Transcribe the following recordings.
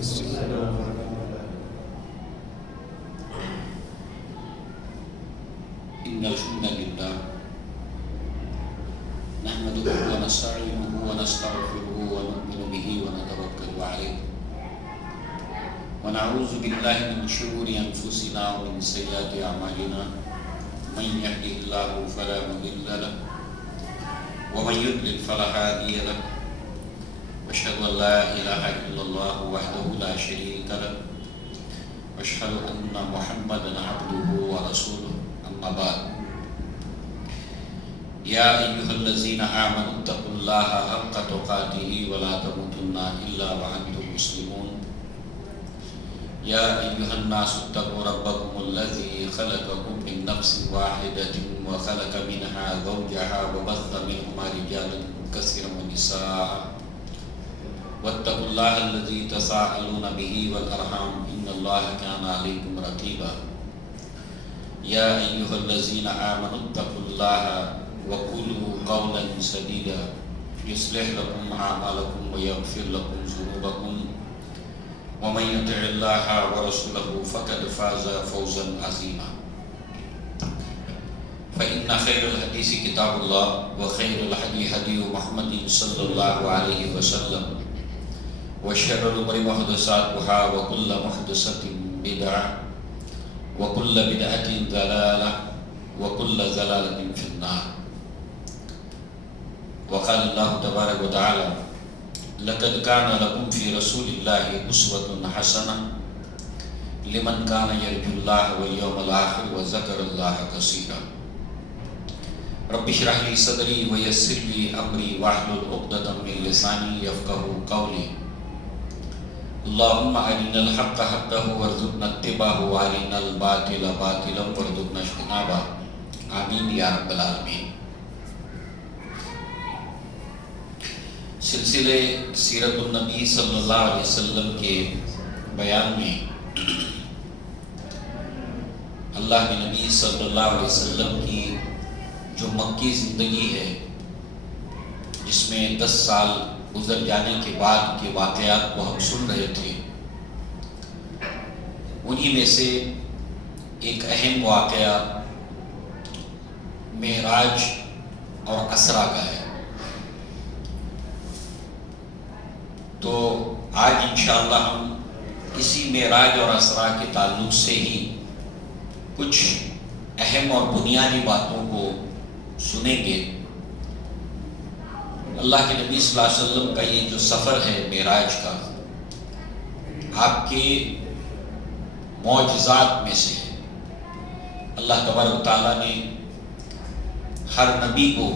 إن الحمد لله نحمده ونستعينه ونستغفره ونؤمن به ونتوكل عليه ونعوذ بالله من شرور أنفسنا ومن سيئات أعمالنا من يهده الله فلا مضل له ومن يضلل فلا هادي له وأشهد أن لا إله إلا الله وحده لا شريك له وأشهد أن محمدا عبده ورسوله أما بعد يا أيها الذين آمنوا اتقوا الله حق تقاته ولا تموتن إلا وأنتم مسلمون يا أيها الناس اتقوا ربكم الذي خلقكم من نفس واحدة وخلق منها زوجها وبث منهما رجالا كثيرا ونساء واتقوا الله الذي تساءلون به والأرحام إن الله كان عليكم رقيبا يا أيها الذين آمنوا اتقوا الله وقولوا قولا سديدا يصلح لكم أعمالكم ويغفر لكم ذنوبكم ومن يطع الله ورسوله فقد فاز فوزا عظيما فإن خير الحديث كتاب الله وخير الهدي هدي محمد صلى الله عليه وسلم وشر الأمور محدثاتها وكل محدثة بدعة وكل بدعة ضلالة وكل ضلالة في النار وقال الله تبارك وتعالى لقد كان لكم في رسول الله أسوة حسنة لمن كان يرجو الله واليوم الآخر وذكر الله كثيرا رب اشرح لي صدري ويسر لي أمري واحلل عقدة من لساني يفقهوا قولي اللهم أرنا الحق حقا وارزقنا اتباعه وأرنا الباطل باطلا وارزقنا اجتنابه آمین یا رب العالمین۔ سلسلے سیرت النبی صلی اللہ علیہ وسلم کے بیان میں اللہ کے نبی صلی اللہ علیہ وسلم کی جو مکی زندگی ہے جس میں 10 سال گزر جانے کے بعد کے واقعات کو ہم سن رہے تھے، انہی میں سے ایک اہم واقعہ معراج اور اسرا کا ہے۔ تو آج انشاءاللہ ہم اسی معراج اور اسرا کے تعلق سے ہی کچھ اہم اور بنیادی باتوں کو سنیں گے۔ اللہ کے نبی صلی اللہ علیہ وسلم کا یہ جو سفر ہے معراج کا، آپ کے معجزات میں سے ہے۔ اللہ تبارک و تعالیٰ نے ہر نبی کو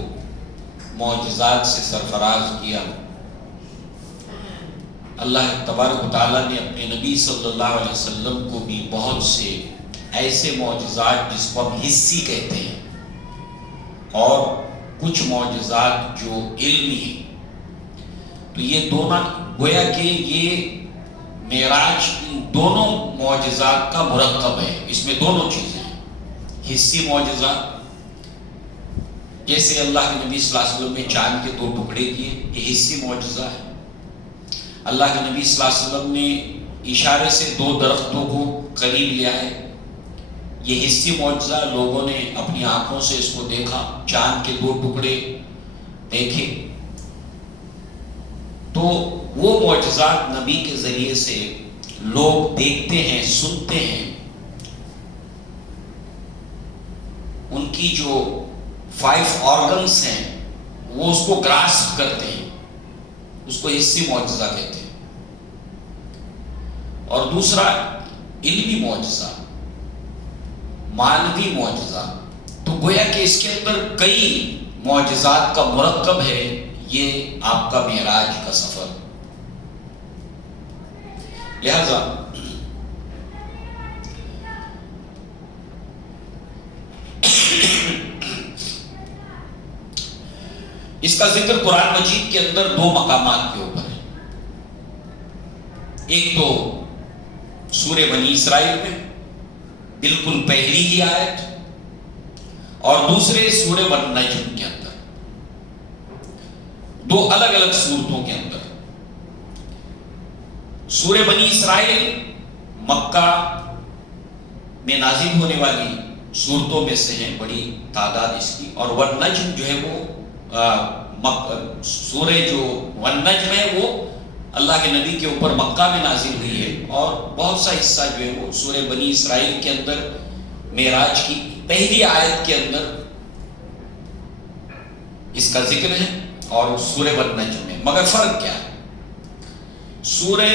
معجزات سے سرفراز کیا۔ اللہ تبارک و تعالیٰ نے اپنے نبی صلی اللہ علیہ وسلم کو بھی بہت سے ایسے معجزات جس کو ہم حسی کہتے ہیں، اور کچھ معجزات جو علمی ہیں۔ تو یہ دونوں گویا کہ یہ معراج ان دونوں معجزات کا مرکب ہے، اس میں دونوں چیزیں ہیں۔ حسی معجزات جیسے اللہ کے نبی صلی اللہ علیہ وسلم نے چاند کے 2 ٹکڑے کیے، یہ حسی معجزہ ہے۔ اللہ کے نبی صلی اللہ علیہ وسلم نے اشارے سے 2 درختوں کو قریب لیا ہے، یہ حسی معجزہ، لوگوں نے اپنی آنکھوں سے اس کو دیکھا، چاند کے 2 ٹکڑے دیکھے۔ تو وہ معجزات نبی کے ذریعے سے لوگ دیکھتے ہیں، سنتے ہیں، ان کی جو 5 آرگنز ہیں وہ اس کو گراسپ کرتے ہیں، اس کو حسی معجزہ کہتے ہیں۔ اور دوسرا علمی معجزہ، معنوی معجزہ۔ تو گویا کہ اس کے اندر کئی معجزات کا مرکب ہے یہ آپ کا معراج کا سفر۔ لہذا اس کا ذکر قرآن مجید کے اندر 2 مقامات کے اوپر ہے۔ ایک تو سورہ بنی اسرائیل میں بالکل پہلی ہی آیت، اور دوسرے سورہ والنجم کے اندر، 2 الگ الگ صورتوں کے اندر۔ سورہ بنی اسرائیل مکہ میں نازل ہونے والی صورتوں میں سے ہیں، بڑی تعداد اس کی. اور والنجم جو ہے وہ سورہ جو والنجم ہے وہ اللہ کے نبی کے اوپر مکہ میں نازل ہوئی ہے، اور بہت سا حصہ جو ہے وہ سورہ بنی اسرائیل کے اندر معراج کی پہلی آیت کے اندر اس کا ذکر ہے، اور سورہ والنجم میں. مگر فرق کیا ہے؟ سورہ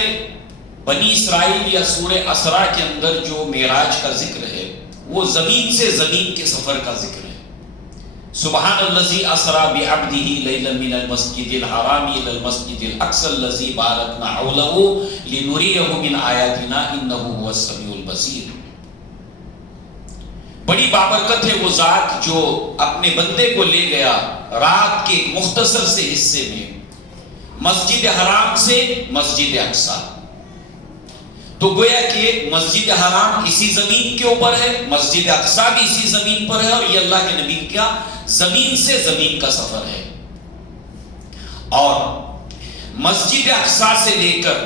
بنی اسرائیل یا سورہ اسرا کے اندر جو معراج کا ذکر ہے وہ زمین سے زمین کے سفر کا ذکر ہے. سبحان الذی اسرا بعبدہ لیلا من المسجد الحرام الی المسجد الاقصی الذی بارکنا حولہ لنریہ من آیاتنا انہ هو السمیع البصیر. بڑی بابرکت ہے وہ ذات جو اپنے بندے کو لے گیا رات کے ایک مختصر سے حصے میں مسجد حرام سے مسجد اقصی. تو گویا کہ مسجد حرام اسی زمین کے اوپر ہے، مسجد اقصی بھی اسی زمین پر ہے، اور یہ اللہ کے نبی کا زمین سے زمین کا سفر ہے. اور مسجد اقصی سے لے کر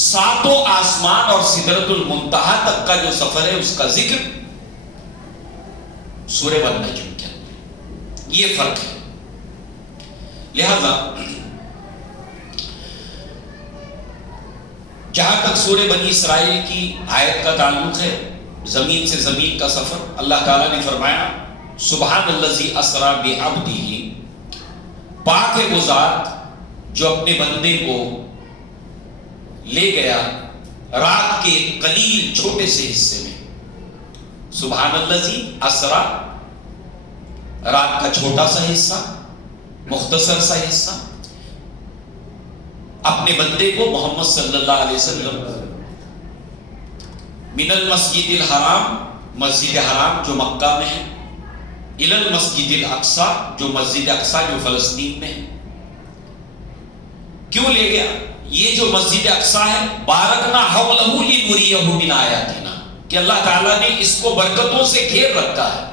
ساتوں آسمان اور سدرۃ المنتہا تک کا جو سفر ہے اس کا ذکر سورہ والنجم کے اندر. یہ فرق ہے. لہذا جہاں تک سورہ بنی اسرائیل کی آیت کا تعلق ہے، زمین سے زمین کا سفر، اللہ تعالیٰ نے فرمایا سبحان الذی اسرا بعبدہ، پاک ہے وہ ذات جو اپنے بندے کو لے گیا رات کے قلیل چھوٹے سے حصے میں. سبحان الذی اسرا، رات کا چھوٹا سا حصہ، مختصر سا حصہ، اپنے بندے کو محمد صلی اللہ علیہ وسلم من المسجد الحرام، مسجد حرام جو مکہ میں ہے، الی المسجد الاقصی جو مسجد اقصی جو فلسطین میں ہے. کیوں لے گیا؟ یہ جو مسجد اقصی ہے بارکنا حولہ لنریہ من آیاتنا، کہ اللہ تعالیٰ نے اس کو برکتوں سے گھیر رکھا ہے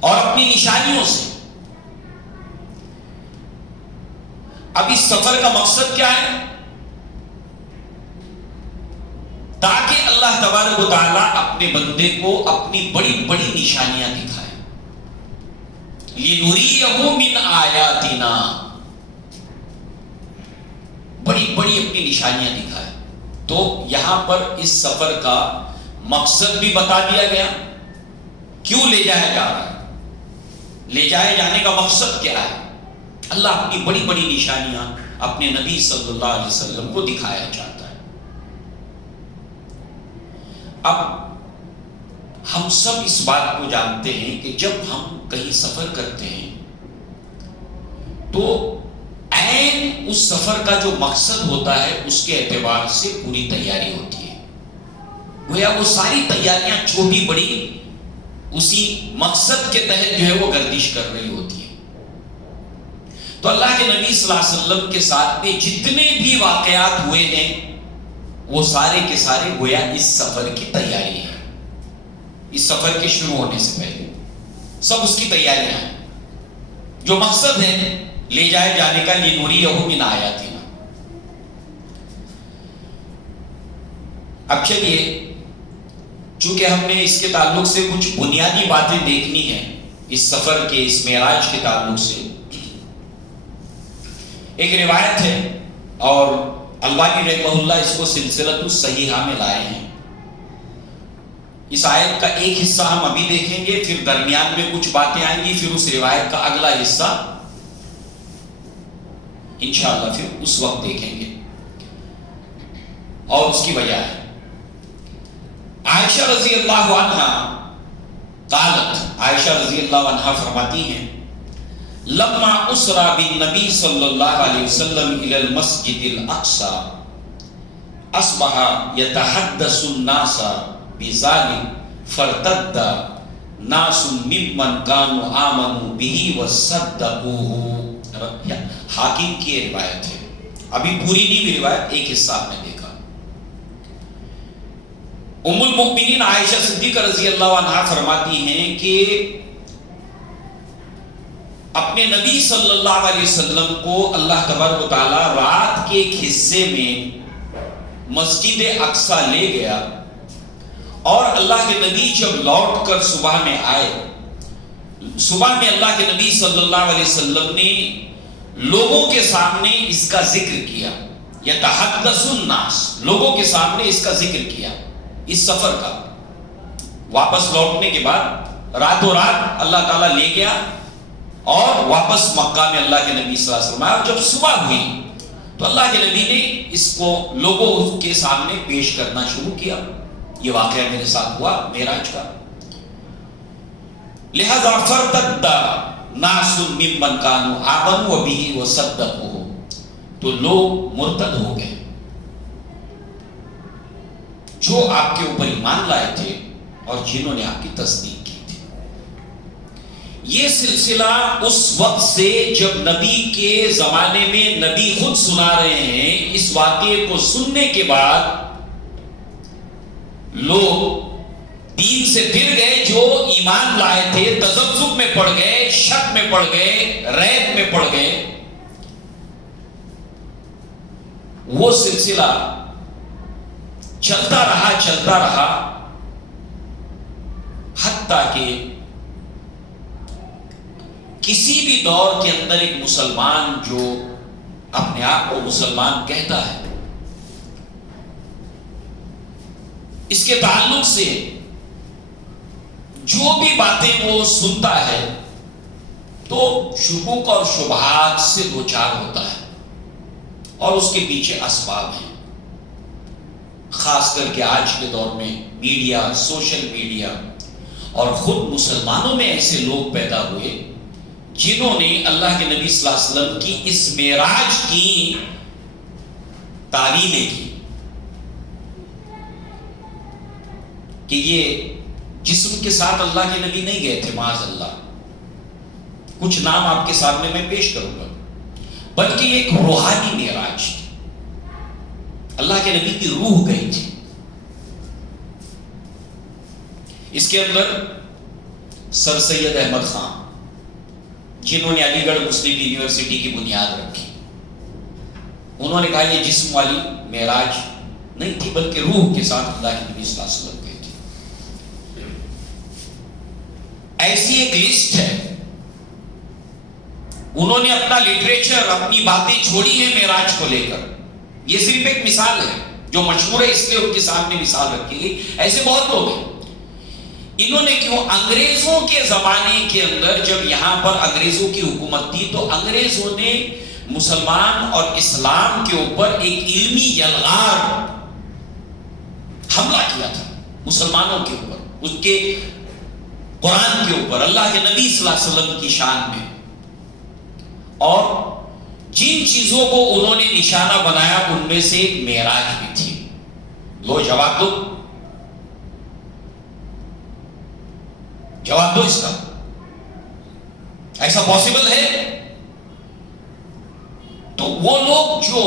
اور اپنی نشانیوں سے. اب اس سفر کا مقصد کیا ہے؟ تاکہ اللہ تبارک و تعالیٰ اپنے بندے کو اپنی بڑی بڑی نشانیاں دکھائے. لِنُرِيَهُ مِنْ آیاتنا، بڑی بڑی اپنی نشانیاں دکھائے. تو یہاں پر اس سفر کا مقصد بھی بتا دیا گیا، کیوں لے جایا جا رہا ہے، لے جائے جانے کا مقصد کیا ہے. اللہ اپنی بڑی بڑی نشانیاں اپنے نبی صلی اللہ علیہ وسلم کو دکھایا چاہتا ہے. اب ہم سب اس بات کو جانتے ہیں کہ جب ہم کہیں سفر کرتے ہیں تو عین اس سفر کا جو مقصد ہوتا ہے اس کے اعتبار سے پوری تیاری ہوتی ہے. گویا وہ ساری تیاریاں چھوٹی بڑی اسی مقصد کے تحت جو ہے وہ گردش کر رہی ہوتی ہے. تو اللہ کے نبی صلی اللہ علیہ وسلم کے ساتھ میں جتنے بھی واقعات ہوئے ہیں وہ سارے کے سارے گویا اس سفر کی تیاری ہے. اس سفر کے شروع ہونے سے پہلے سب اس کی تیاریاں ہیں. جو مقصد ہے لے جائے جانے کا، لِنُرِيَهُ مِنْ آیاتنا. اب چلیے، چونکہ ہم نے اس کے تعلق سے کچھ بنیادی باتیں دیکھنی ہیں اس سفر کے، اس معراج کے تعلق سے. ایک روایت ہے اور البانی رحمہ اللہ اس کو سلسلۃ الصحیحہ میں لائے ہیں. اس آیت کا ایک حصہ ہم ابھی دیکھیں گے، پھر درمیان میں کچھ باتیں آئیں گی، پھر اس روایت کا اگلا حصہ انشاءاللہ پھر اس وقت دیکھیں گے. اور اس کی وجہ ہے عائشہ رضی اللہ عنہا قالت، عائشہ رضی اللہ عنہا فرماتی ہیں لما اسرا بالنبی صلی اللہ علیہ وسلم الى المسجد الاقصى اصبح يتحدث الناس بذلك فارتد ناس ممن كانوا آمنوا به وصدقوه. حاکم کی روایت ہے، ابھی پوری نہیں بھی روایت، ایک حصہ آپ نے دیکھا. ام المؤمنین عائشہ صدیقہ رضی اللہ عنہا فرماتی ہیں کہ اپنے نبی صلی اللہ علیہ وسلم کو اللہ تبارک و تعالی رات رات کے ایک حصے میں مسجد اقصی لے گیا، اور اللہ کے نبی جب لوٹ کر صبح میں آئے، صبح میں اللہ کے نبی صلی اللہ علیہ وسلم نے لوگوں کے سامنے اس کا ذکر کیا، یتحدث الناس، لوگوں کے سامنے اس کا ذکر کیا، اس سفر کا۔ واپس لوٹنے کے بعد راتوں رات اللہ تعالیٰ لے گیا اور واپس مکہ میں اللہ کے نبی صلی اللہ علیہ وسلم آئے، اور جب صبح ہوئی تو اللہ کے نبی نے اس کو لوگوں کے سامنے پیش کرنا شروع کیا۔ یہ واقعہ میرے ساتھ ہوا معراج کا۔ لہذا فرتد ناس ممن كانوا آمنوا به وصدقوه، تو لوگ مرتد ہو گئے جو آپ کے اوپر ایمان لائے تھے اور جنہوں نے آپ کی تصدیق کی تھی۔ یہ سلسلہ اس وقت سے جب نبی کے زمانے میں نبی خود سنا رہے ہیں، اس واقعے کو سننے کے بعد لوگ دین سے پھر گئے، جو ایمان لائے تھے تذبذب میں پڑ گئے، شک میں پڑ گئے، ریب میں پڑ گئے۔ وہ سلسلہ چلتا رہا حتیٰ کہ کسی بھی دور کے اندر ایک مسلمان جو اپنے آپ کو مسلمان کہتا ہے، اس کے تعلق سے جو بھی باتیں وہ سنتا ہے تو شکوک اور شبہات سے دوچار ہوتا ہے، اور اس کے پیچھے اسباب ہیں۔ خاص کر کے آج کے دور میں میڈیا، سوشل میڈیا، اور خود مسلمانوں میں ایسے لوگ پیدا ہوئے جنہوں نے اللہ کے نبی صلی اللہ علیہ وسلم کی اس معراج کی تعریفیں کی کہ یہ جسم کے ساتھ اللہ کے نبی نہیں گئے تھے، معاذ اللہ، کچھ نام آپ کے سامنے میں پیش کروں گا، بلکہ ایک روحانی معراج تھی، اللہ کے نبی کی روح گئی تھی۔ اس کے اندر سر سید احمد خان، جنہوں نے علی گڑھ مسلم یونیورسٹی کی بنیاد رکھی، انہوں نے کہا یہ جسم والی معراج نہیں تھی بلکہ روح کے ساتھ اللہ کے نبی صلی اللہ علیہ وسلم گئے تھے۔ ایسی ایک لسٹ ہے، انہوں نے اپنا لٹریچر، اپنی باتیں چھوڑی ہیں معراج کو لے کر۔ یہ صرف ایک مثال ہے جو مشہور ہے، اس لیے ان کے سامنے مثال رکھی گئی۔ ایسے بہت لوگ ہیں۔ انہوں نے کیوں؟ انگریزوں کے زمانے کے اندر جب یہاں پر انگریزوں کی حکومت تھی تو انگریزوں نے مسلمان اور اسلام کے اوپر ایک علمی یلغار حملہ کیا تھا، مسلمانوں کے اوپر، اس کے قرآن کے اوپر، اللہ کے نبی صلی اللہ علیہ وسلم کی شان میں، اور جن چیزوں کو انہوں نے نشانہ بنایا ان میں سے ایک معراج بھی تھی۔ لو جواب دو، جواب دو اس کا، ایسا پاسبل ہے؟ تو وہ لوگ جو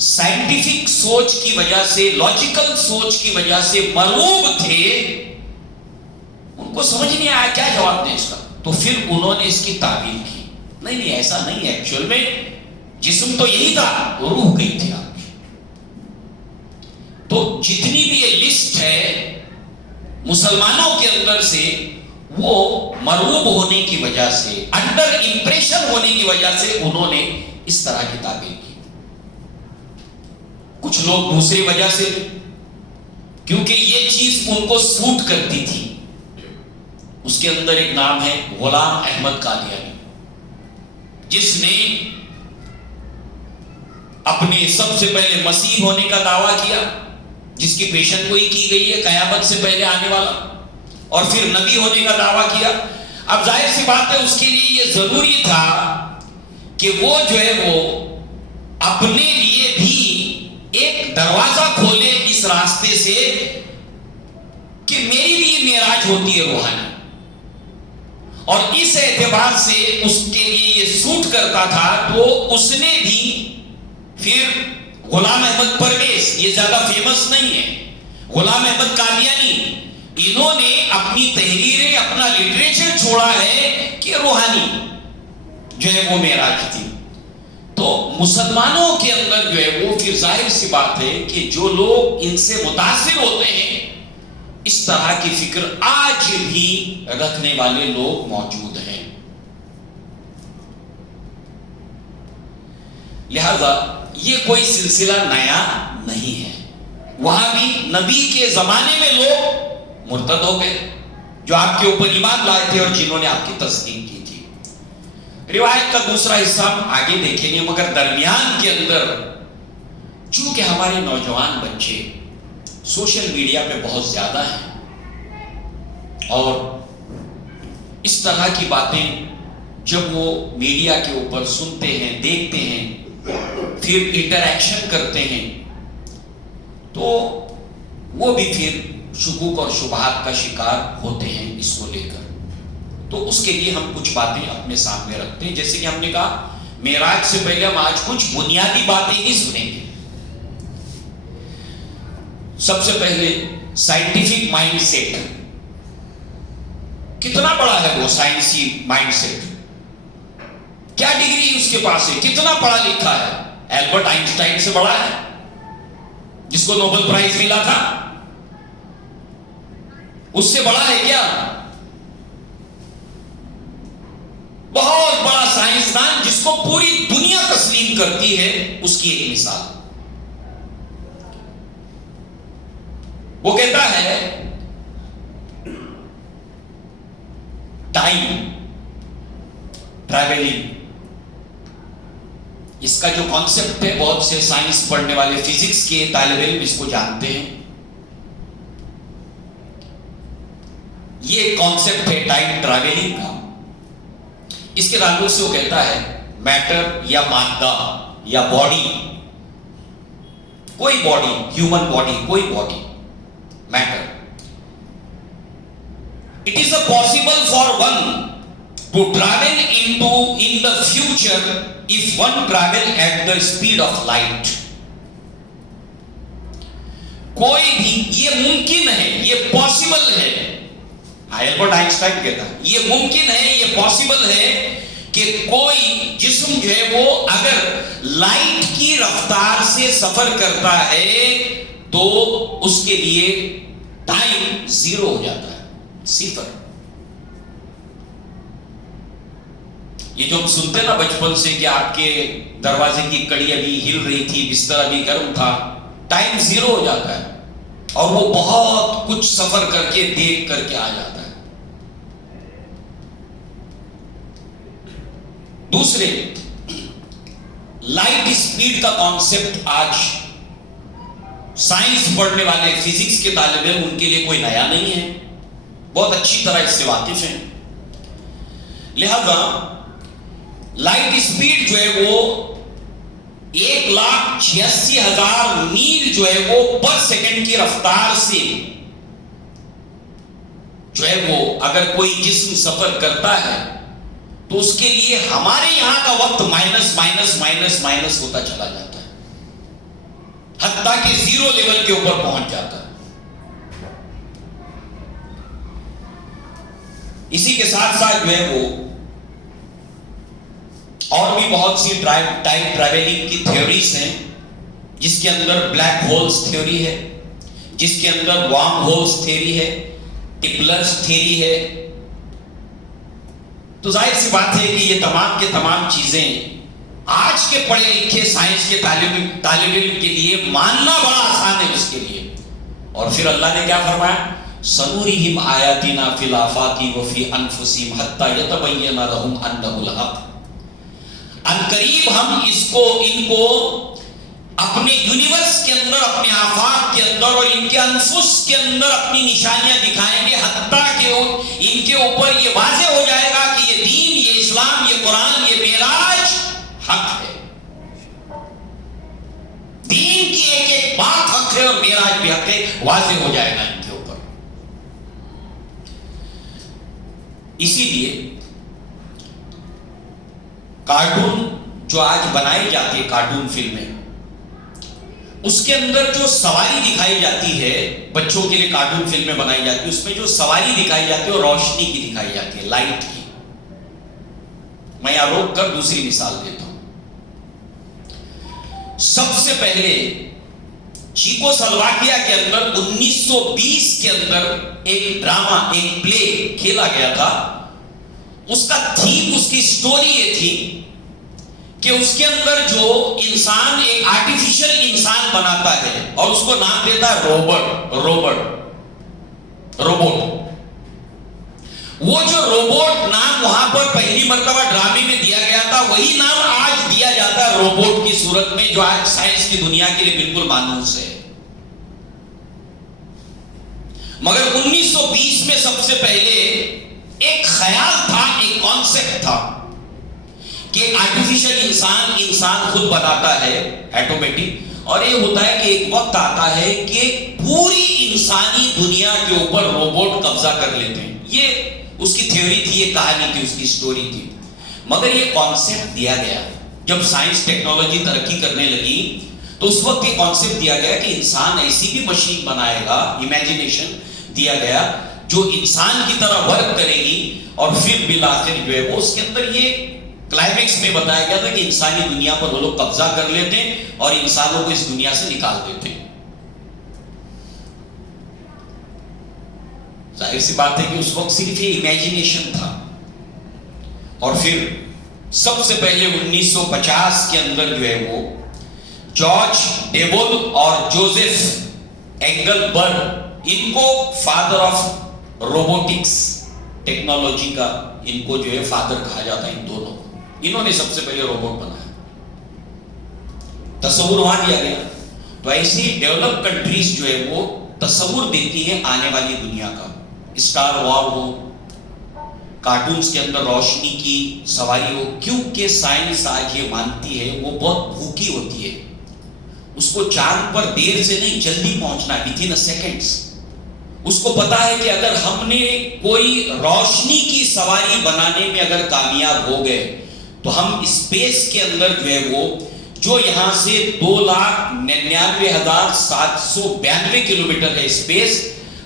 سائنٹیفک سوچ کی وجہ سے، لاجیکل سوچ کی وجہ سے مرعوب تھے، ان کو سمجھ نہیں آیا کیا جواب دیں اس کا، تو پھر انہوں نے اس کی تعبیر کی، نہیں ایسا نہیں ہے، ایکچوئل میں جسم تو یہی تھا، روح گئی تھی آپ کی۔ تو جتنی بھی یہ لسٹ ہے مسلمانوں کے اندر سے، وہ مرعوب ہونے کی وجہ سے، انڈر امپریشن ہونے کی وجہ سے انہوں نے اس طرح کی تعبیر کی۔ کچھ لوگ دوسری وجہ سے، کیونکہ یہ چیز ان کو سوٹ کرتی تھی۔ اس کے اندر ایک نام ہے غلام احمد قادیانی، جس نے اپنے سب سے پہلے مسیح ہونے کا دعویٰ کیا، جس کی پیشن گوئی کی گئی ہے قیامت سے پہلے آنے والا، اور پھر نبی ہونے کا دعویٰ کیا۔ اب ظاہر سی بات ہے اس کے لیے یہ ضروری تھا کہ وہ جو ہے وہ اپنے لیے بھی ایک دروازہ کھولے اس راستے سے کہ میری بھی معراج ہوتی ہے روحانی، اور اس اعتبار سے اس کے لیے یہ سوٹ کرتا تھا۔ تو اس نے بھی پھر غلام احمد پرویز، یہ زیادہ فیمس نہیں ہے، غلام احمد قادیانی، انہوں نے اپنی تحریریں، اپنا لٹریچر چھوڑا ہے کہ روحانی جو ہے وہ معراج تھی۔ تو تو مسلمانوں کے اندر جو ہے وہ پھر ظاہر سی بات ہے کہ جو لوگ ان سے متاثر ہوتے ہیں اس طرح کی فکر آج بھی رکھنے والے لوگ موجود ہیں. لہذا یہ کوئی سلسلہ نیا نہیں ہے. وہاں بھی نبی کے زمانے میں لوگ مرتد ہو گئے جو آپ کے اوپر ایمان لائے تھے اور جنہوں نے آپ کی تصدیق کی تھی. روایت کا دوسرا حصہ ہم آگے دیکھیں گے، مگر درمیان کے اندر چونکہ ہمارے نوجوان بچے سوشل میڈیا پہ بہت زیادہ ہیں اور اس طرح کی باتیں جب وہ میڈیا کے اوپر سنتے ہیں، دیکھتے ہیں، پھر انٹریکشن کرتے ہیں تو وہ بھی پھر شکوک اور شبہات کا شکار ہوتے ہیں اس کو لے کر. تو اس کے لیے ہم کچھ باتیں اپنے سامنے رکھتے ہیں. جیسے کہ ہم نے کہا معراج سے پہلے ہم آج کچھ بنیادی باتیں ہی سنیں گے. سب سے پہلے سائنٹیفک مائنڈ سیٹ کتنا بڑا ہے، وہ سائنسی مائنڈ سیٹ کیا ڈگری اس کے پاس ہے، کتنا پڑھا لکھا ہے. البرٹ آئنسٹائن سے بڑا ہے جس کو نوبل پرائز ملا تھا، اس سے بڑا ہے کیا؟ بہت بڑا سائنسدان جس کو پوری دنیا تسلیم کرتی ہے، اس کی ایک مثال. وہ کہتا ہے ٹائم ٹریولنگ، اس کا جو کانسیپٹ ہے بہت سے سائنس پڑھنے والے، فزکس کے طالب علم اس کو جانتے ہیں. یہ کانسیپٹ ہے ٹائم ٹریولنگ کا. اس کے تعلق سے وہ کہتا ہے میٹر یا مادہ یا باڈی، کوئی باڈی، ہیومن باڈی، کوئی body, matter, it is possible for one to travel in the future if one travel at the speed of light. کوئی بھی یہ ممکن ہے، یہ پاسبل ہے. البرٹ آئنسٹائن کہتا ہے یہ ممکن ہے، یہ پاسبل ہے کہ کوئی جسم جو ہے وہ اگر لائٹ کی رفتار سے سفر کرتا ہے تو اس کے لیے ٹائم زیرو ہو جاتا ہے، صفر. یہ جو ہم سنتے ہیں نا بچپن سے کہ آپ کے دروازے کی کڑی ابھی ہل رہی تھی، بستر ابھی گرم تھا، ٹائم زیرو ہو جاتا ہے اور وہ بہت کچھ سفر کر کے دیکھ کر کے آ جاتا ہے. دوسرے، لائٹ اسپیڈ کا کانسیپٹ آج سائنس پڑھنے والے، فزکس کے طالب علم، ان کے لیے کوئی نیا نہیں ہے، بہت اچھی طرح اس سے واقف ہیں. لہذا لائٹ اسپیڈ جو ہے وہ 1,86,000 میل جو ہے وہ پر سیکنڈ کی رفتار سے جو ہے وہ اگر کوئی جسم سفر کرتا ہے تو اس کے لیے ہمارے یہاں کا وقت مائنس مائنس مائنس مائنس ہوتا چلا جاتا ہے، حتیٰ کہ زیرو لیول کے اوپر پہنچ جاتا ہے. اسی کے ساتھ ساتھ جو ہے وہ اور بھی بہت سی ٹائم ٹریولنگ کی تھیوریز ہیں، جس کے اندر بلیک ہولز تھیوری ہے، جس کے اندر وارم ہولز تھیوری ہے، ٹپلرز تھیوری ہے. تو ظاہر سی بات ہے کہ یہ تمام کے تمام چیزیں آج کے پڑھے لکھے سائنس کے طالب علم کے لیے ماننا بڑا آسان ہے اس کے لیے. اور پھر اللہ نے کیا فرمایا؟ سنورہم آیاتنا فی الآفاق وفی انفسہم حتی یتبین لہم انہ الحق. عنقریب ہم ان کو اپنے یونیورس کے اندر، اپنے آفاق کے اندر اور ان کے انفس کے اندر اپنی نشانیاں دکھائیں گے، حتیٰ کہ ان کے اوپر یہ واضح ہو جائے گا کہ یہ دین، یہ اسلام، یہ قرآن، یہ معراج حق ہے. دین کی ایک ایک بات حق ہے اور معراج بھی حق ہے، واضح ہو جائے گا ان کے اوپر. اسی لیے کارٹون جو آج بنائی جاتی ہے، کارٹون فلمیں، اس کے اندر جو سواری دکھائی جاتی ہے، بچوں کے لیے کارٹون فلمیں بنائی جاتی ہے، اس میں جو سواری دکھائی جاتی ہے وہ روشنی کی دکھائی جاتی ہے، لائٹ کی. میں یہاں روک کر دوسری مثال دیتا ہوں. سب سے پہلے چیکو سلواکیا کے اندر 1920 کے اندر ایک ڈرامہ، ایک پلے کھیلا گیا تھا. اس کا تھیم، اس کی سٹوری یہ تھی کہ اس کے اندر جو انسان ایک آرٹیفیشل انسان بناتا ہے اور اس کو نام دیتا ہے روبوٹ. وہ جو روبوٹ نام وہاں پر پہلی مرتبہ ڈرامے میں دیا گیا تھا، وہی نام آج دیا جاتا ہے روبوٹ کی صورت میں، جو آج سائنس کی دنیا کے لیے بالکل مانوس ہے. مگر 1920 میں سب سے پہلے ایک خیال تھا، ایک کانسیپٹ تھا کہ آرٹیفیشل انسان خود بناتا ہے آٹومیٹک، اور یہ ہوتا ہے کہ ایک وقت آتا ہے کہ پوری انسانی دنیا کے اوپر روبوٹ قبضہ کر لیتے ہیں. یہ اس کی تھیوری تھی، یہ کہانی تھی، اس کی سٹوری تھی. مگر یہ کانسیپٹ دیا گیا جب سائنس ٹیکنالوجی ترقی کرنے لگی، تو اس وقت یہ کانسیپٹ دیا گیا کہ انسان ایسی بھی مشین بنائے گا، امیجنیشن دیا گیا جو انسان کی طرح ورک کرے گی، اور پھر بالآخر جو ہے وہ اس کے اندر یہ کلائمیکس میں بتایا گیا تھا کہ انسانی دنیا پر وہ لوگ قبضہ کر لیتے ہیں اور انسانوں کو اس دنیا سے نکال دیتے ہیں. ظاہر سی بات ہے کہ اس وقت صرف یہ امیجنیشن تھا. اور پھر سب سے پہلے 1950 کے اندر جو ہے وہ جارج ڈیبول اور جوزف اینگل برگ، ان کو فادر آف روبوٹکس ٹیکنالوجی کا ان کو جو ہے فادر کہا جاتا ہے. ان دونوں، انہوں نے سب سے پہلے روبوٹ بنایا، تصور وہاں دیا گیا. تو ایسی ڈیولپ کنٹریز جو ہے وہ تصور دیتی ہیں آنے والی دنیا کا. اسٹار وار ہو، کارٹونز کے اندر روشنی کی سواری ہو، کیونکہ سائنس آج یہ مانتی ہے وہ بہت بھوکی ہوتی ہے. اس کو چاند پر دیر سے نہیں، جلدی پہنچنا ہے، within a seconds. اس کو پتا ہے کہ اگر ہم نے کوئی روشنی کی سواری بنانے میں اگر کامیاب ہو گئے تو ہم اسپیس کے اندر جو ہے وہ، جو یہاں سے 2,99,792 کلومیٹر ہے اسپیس،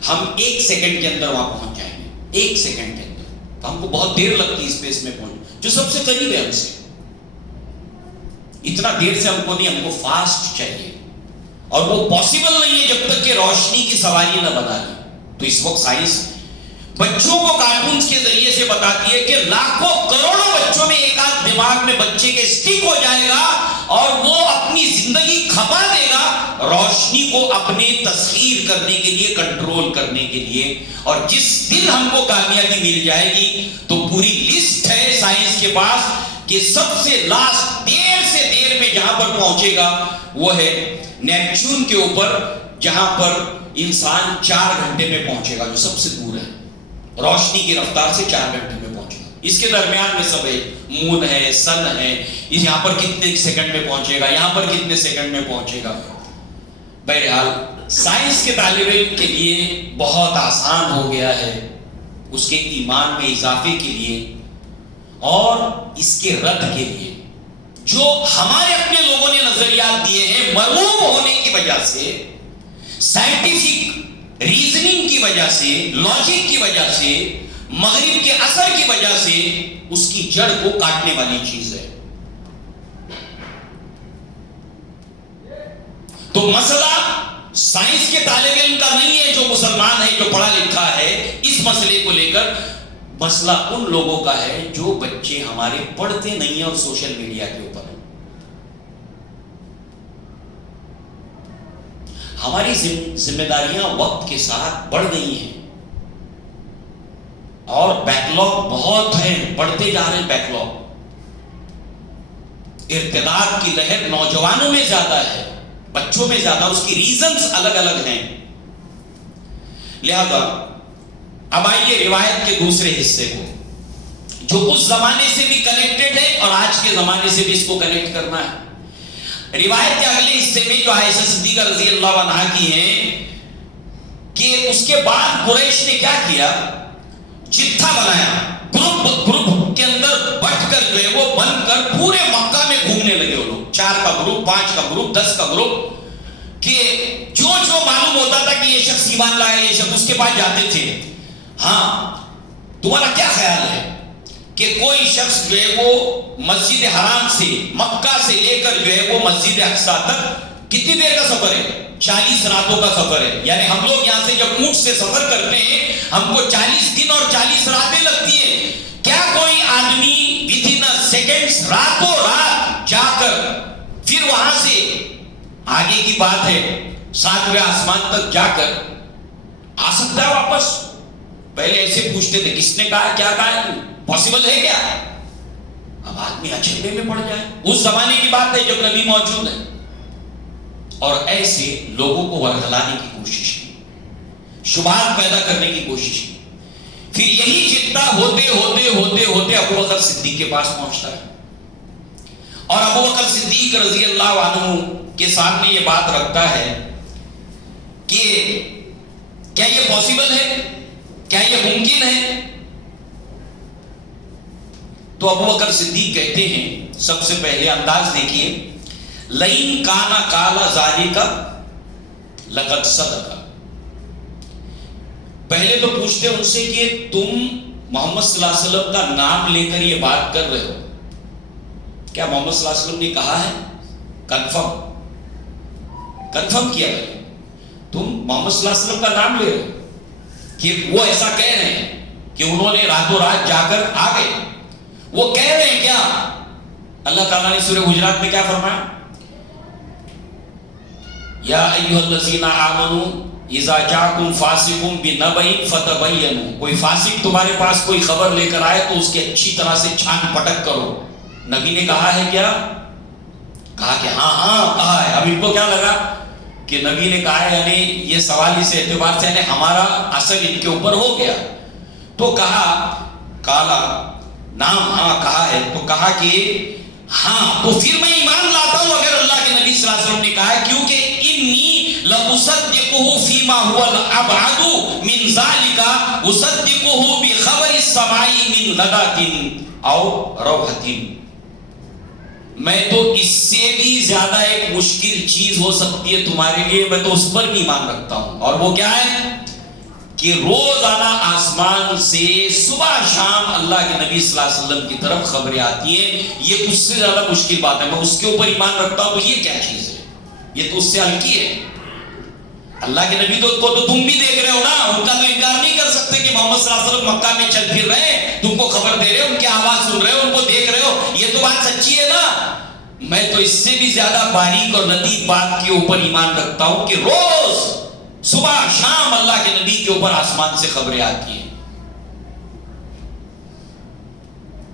ہم 1 سیکنڈ کے اندر وہاں پہنچ جائیں گے. 1 سیکنڈ کے اندر. تو ہم کو بہت دیر لگتی ہے اسپیس میں پہنچ، جو سب سے قریب ہے ہم سے. اتنا دیر سے ہم کو نہیں، ہم کو فاسٹ چاہیے، اور وہ پاسبل نہیں ہے جب تک کہ روشنی کی سواری نہ بنا لی. تو اس وقت سائنس بچوں کو کارٹونز کے ذریعے سے بتاتی ہے کہ لاکھوں کروڑوں بچوں میں ایک آدھ دماغ میں بچے کے اسٹک ہو جائے گا اور وہ اپنی زندگی کھپا دے گا روشنی کو اپنے تسخیر کرنے کے لیے، کنٹرول کرنے کے لیے. اور جس دن ہم کو کامیابی مل جائے گی تو پوری لسٹ ہے سائنس کے پاس کہ سب سے لاسٹ دیر سے دیر میں جہاں پر پہنچے گا وہ ہے نیپچون کے اوپر، جہاں پر انسان 4 گھنٹے میں پہنچے گا، جو سب سے دور ہے. روشنی کی رفتار سے 4 گھنٹے میں پہنچے گا. اس کے درمیان میں سب ہے، مون ہے، سن ہے، یہاں پر کتنے سیکنڈ میں پہنچے گا، یہاں پر کتنے سیکنڈ میں پہنچے گا. بہرحال سائنس کے طالب علم کے لیے بہت آسان ہو گیا ہے اس کے ایمان میں اضافے کے لیے اور اس کے رد کے لیے. جو ہمارے اپنے لوگوں نے نظریات دیے ہیں مرغوب ہونے کی وجہ سے، سائنٹیفک ریزننگ کی وجہ سے، لاجک کی وجہ سے، مغرب کے اثر کی وجہ سے، اس کی جڑ کو کاٹنے والی چیز ہے. تو مسئلہ سائنس کے طالب علم کا نہیں ہے جو مسلمان ہے، جو پڑھا لکھا ہے اس مسئلے کو لے کر. مسئلہ ان لوگوں کا ہے جو بچے ہمارے پڑھتے نہیں ہیں اور سوشل میڈیا کے اوپر. ہماری ذمہ داریاں وقت کے ساتھ بڑھ گئی ہیں اور بیک لاگ بہت ہیں، بڑھتے جا رہے ہیں بیک لاگ. ارتداد کی لہر نوجوانوں میں زیادہ ہے، بچوں میں زیادہ. اس کی ریزنز الگ الگ ہیں. لہذا اب آئیے روایت کے دوسرے حصے کو، جو اس زمانے سے بھی کنیکٹڈ ہے اور آج کے زمانے سے بھی اس کو کنیکٹ کرنا ہے. روایت کے اگلے حصے میں جو عائشہ صدیقہ رضی اللہ عنہا کی ہیں کہ اس کے بعد قریش نے کیا کیا، جتھا بنایا، گروپ کے اندر بٹ کر جو ہے وہ بن کر پورے مکہ میں گھومنے لگے. وہ لوگ 4 کا گروپ، 5 کا گروپ، 10 کا گروپ، کہ جو معلوم ہوتا تھا کہ یہ شخص ایمان لائے، یہ شخص اس کے پاس جاتے تھے. ہاں تمہارا کیا خیال ہے، کہ کوئی شخص جو ہے وہ مسجد حرام سے مکہ سے لے کر جو ہے وہ مسجد اقصی تک کتنی دیر کا سفر ہے؟ 40 راتوں کا سفر ہے. یعنی ہم لوگ یہاں سے جب اونٹ سے سفر کرتے ہیں ہم کو 40 دن اور 40 راتیں لگتی ہیں. کیا کوئی آدمی ودن سیکنڈز راتوں رات جا کر پھر وہاں سے آگے کی بات ہے 7ویں آسمان تک جا کر آ سکتا ہے واپس؟ پہلے ایسے پوچھتے تھے کس نے کہا کیا کہا پاسبل ہے کیا؟ اب آدمی اچھے میں پڑ جائے. اس زمانے کی بات ہے جب نبی موجود ہے. اور ایسے لوگوں کو ورگلانے کی کوشش کی, شبہات پیدا کرنے کی کوشش کی. پھر یہی جتنا ہوتے ہوتے ہوتے ہوتے ابو بکر صدیق کے پاس پہنچتا ہے, اور ابو بکر صدیق رضی اللہ عنہ کے سامنے یہ بات رکھتا ہے کہ کیا یہ پاسبل ہے, کیا یہ ممکن ہے؟ تو ابو بکر صدیق کہتے ہیں, سب سے پہلے انداز دیکھیے, لئن کانا کالا ذالک لقد صدق. پہلے تو پوچھتے ان سے کہ تم محمد صلی اللہ علیہ وسلم کا نام لے کر یہ بات کر رہے ہو, کیا محمد صلی اللہ علیہ وسلم نے کہا ہے؟ کنفرم کیا ہے. تم محمد صلی اللہ علیہ وسلم کا نام لے رہے ہو کہ وہ ایسا کہہ رہے ہیں کہ انہوں نے راتوں رات جا کر آ گئے. وہ کہہ رہے ہیں کیا؟ اللہ تعالیٰ نے سورہ حجرات میں کیا فرمایا؟ یا ایھا الذین آمنوا اذا جاءکم فاسق بنبأ فتبینوا. کوئی فاسق تمہارے پاس کوئی خبر لے کر آئے تو اس کی اچھی طرح سے چھان پٹک کرو. نبی نے کہا ہے کیا؟ کہا کہ ہاں کہا ہے. اب ان کو کیا لگا کہ نبی نے کہا ہے, یعنی یہ سوال اس اعتبار سے یعنی ہمارا اثر ان کے اوپر ہو گیا. تو کہا کالا نام, ہاں کہا ہے. تو کہا کہ ہاں تو پھر میں ایمان لاتا ہوں اگر اللہ کے نبی صلی اللہ علیہ وسلم نے کہا ہے, کیونکہ انی لأصدقه فيما هو الابعد من ذلك اصدقه بخبر السماء من غداة او روحة. میں تو اس سے بھی زیادہ ایک مشکل چیز ہو سکتی ہے تمہارے لیے, میں تو اس پر بھی ایمان رکھتا ہوں. اور وہ کیا ہے کہ روزانہ آسمان سے صبح شام اللہ کے نبی صلی اللہ علیہ وسلم کی طرف خبریں آتی ہیں. یہ اس سے زیادہ مشکل بات ہے, میں اس کے اوپر ایمان رکھتا ہوں. تو یہ کیا چیز ہے؟ یہ تو اس سے ہلکی ہے. اللہ کے نبی کو تو تم بھی دیکھ رہے ہو نا, ان کا تو انکار نہیں کر سکتے کہ محمد صلی اللہ علیہ وسلم مکہ میں چل پھر رہے ہیں, تم کو خبر دے رہے ہو, ان کی آواز سن رہے ہو, ان کو دیکھ رہے ہو. یہ تو بات سچی ہے نا. میں تو اس سے بھی زیادہ باریک اور لطیف بات کے اوپر ایمان رکھتا ہوں کہ روز صبح شام اللہ کے نبی کے اوپر آسمان سے خبریں آتی ہیں.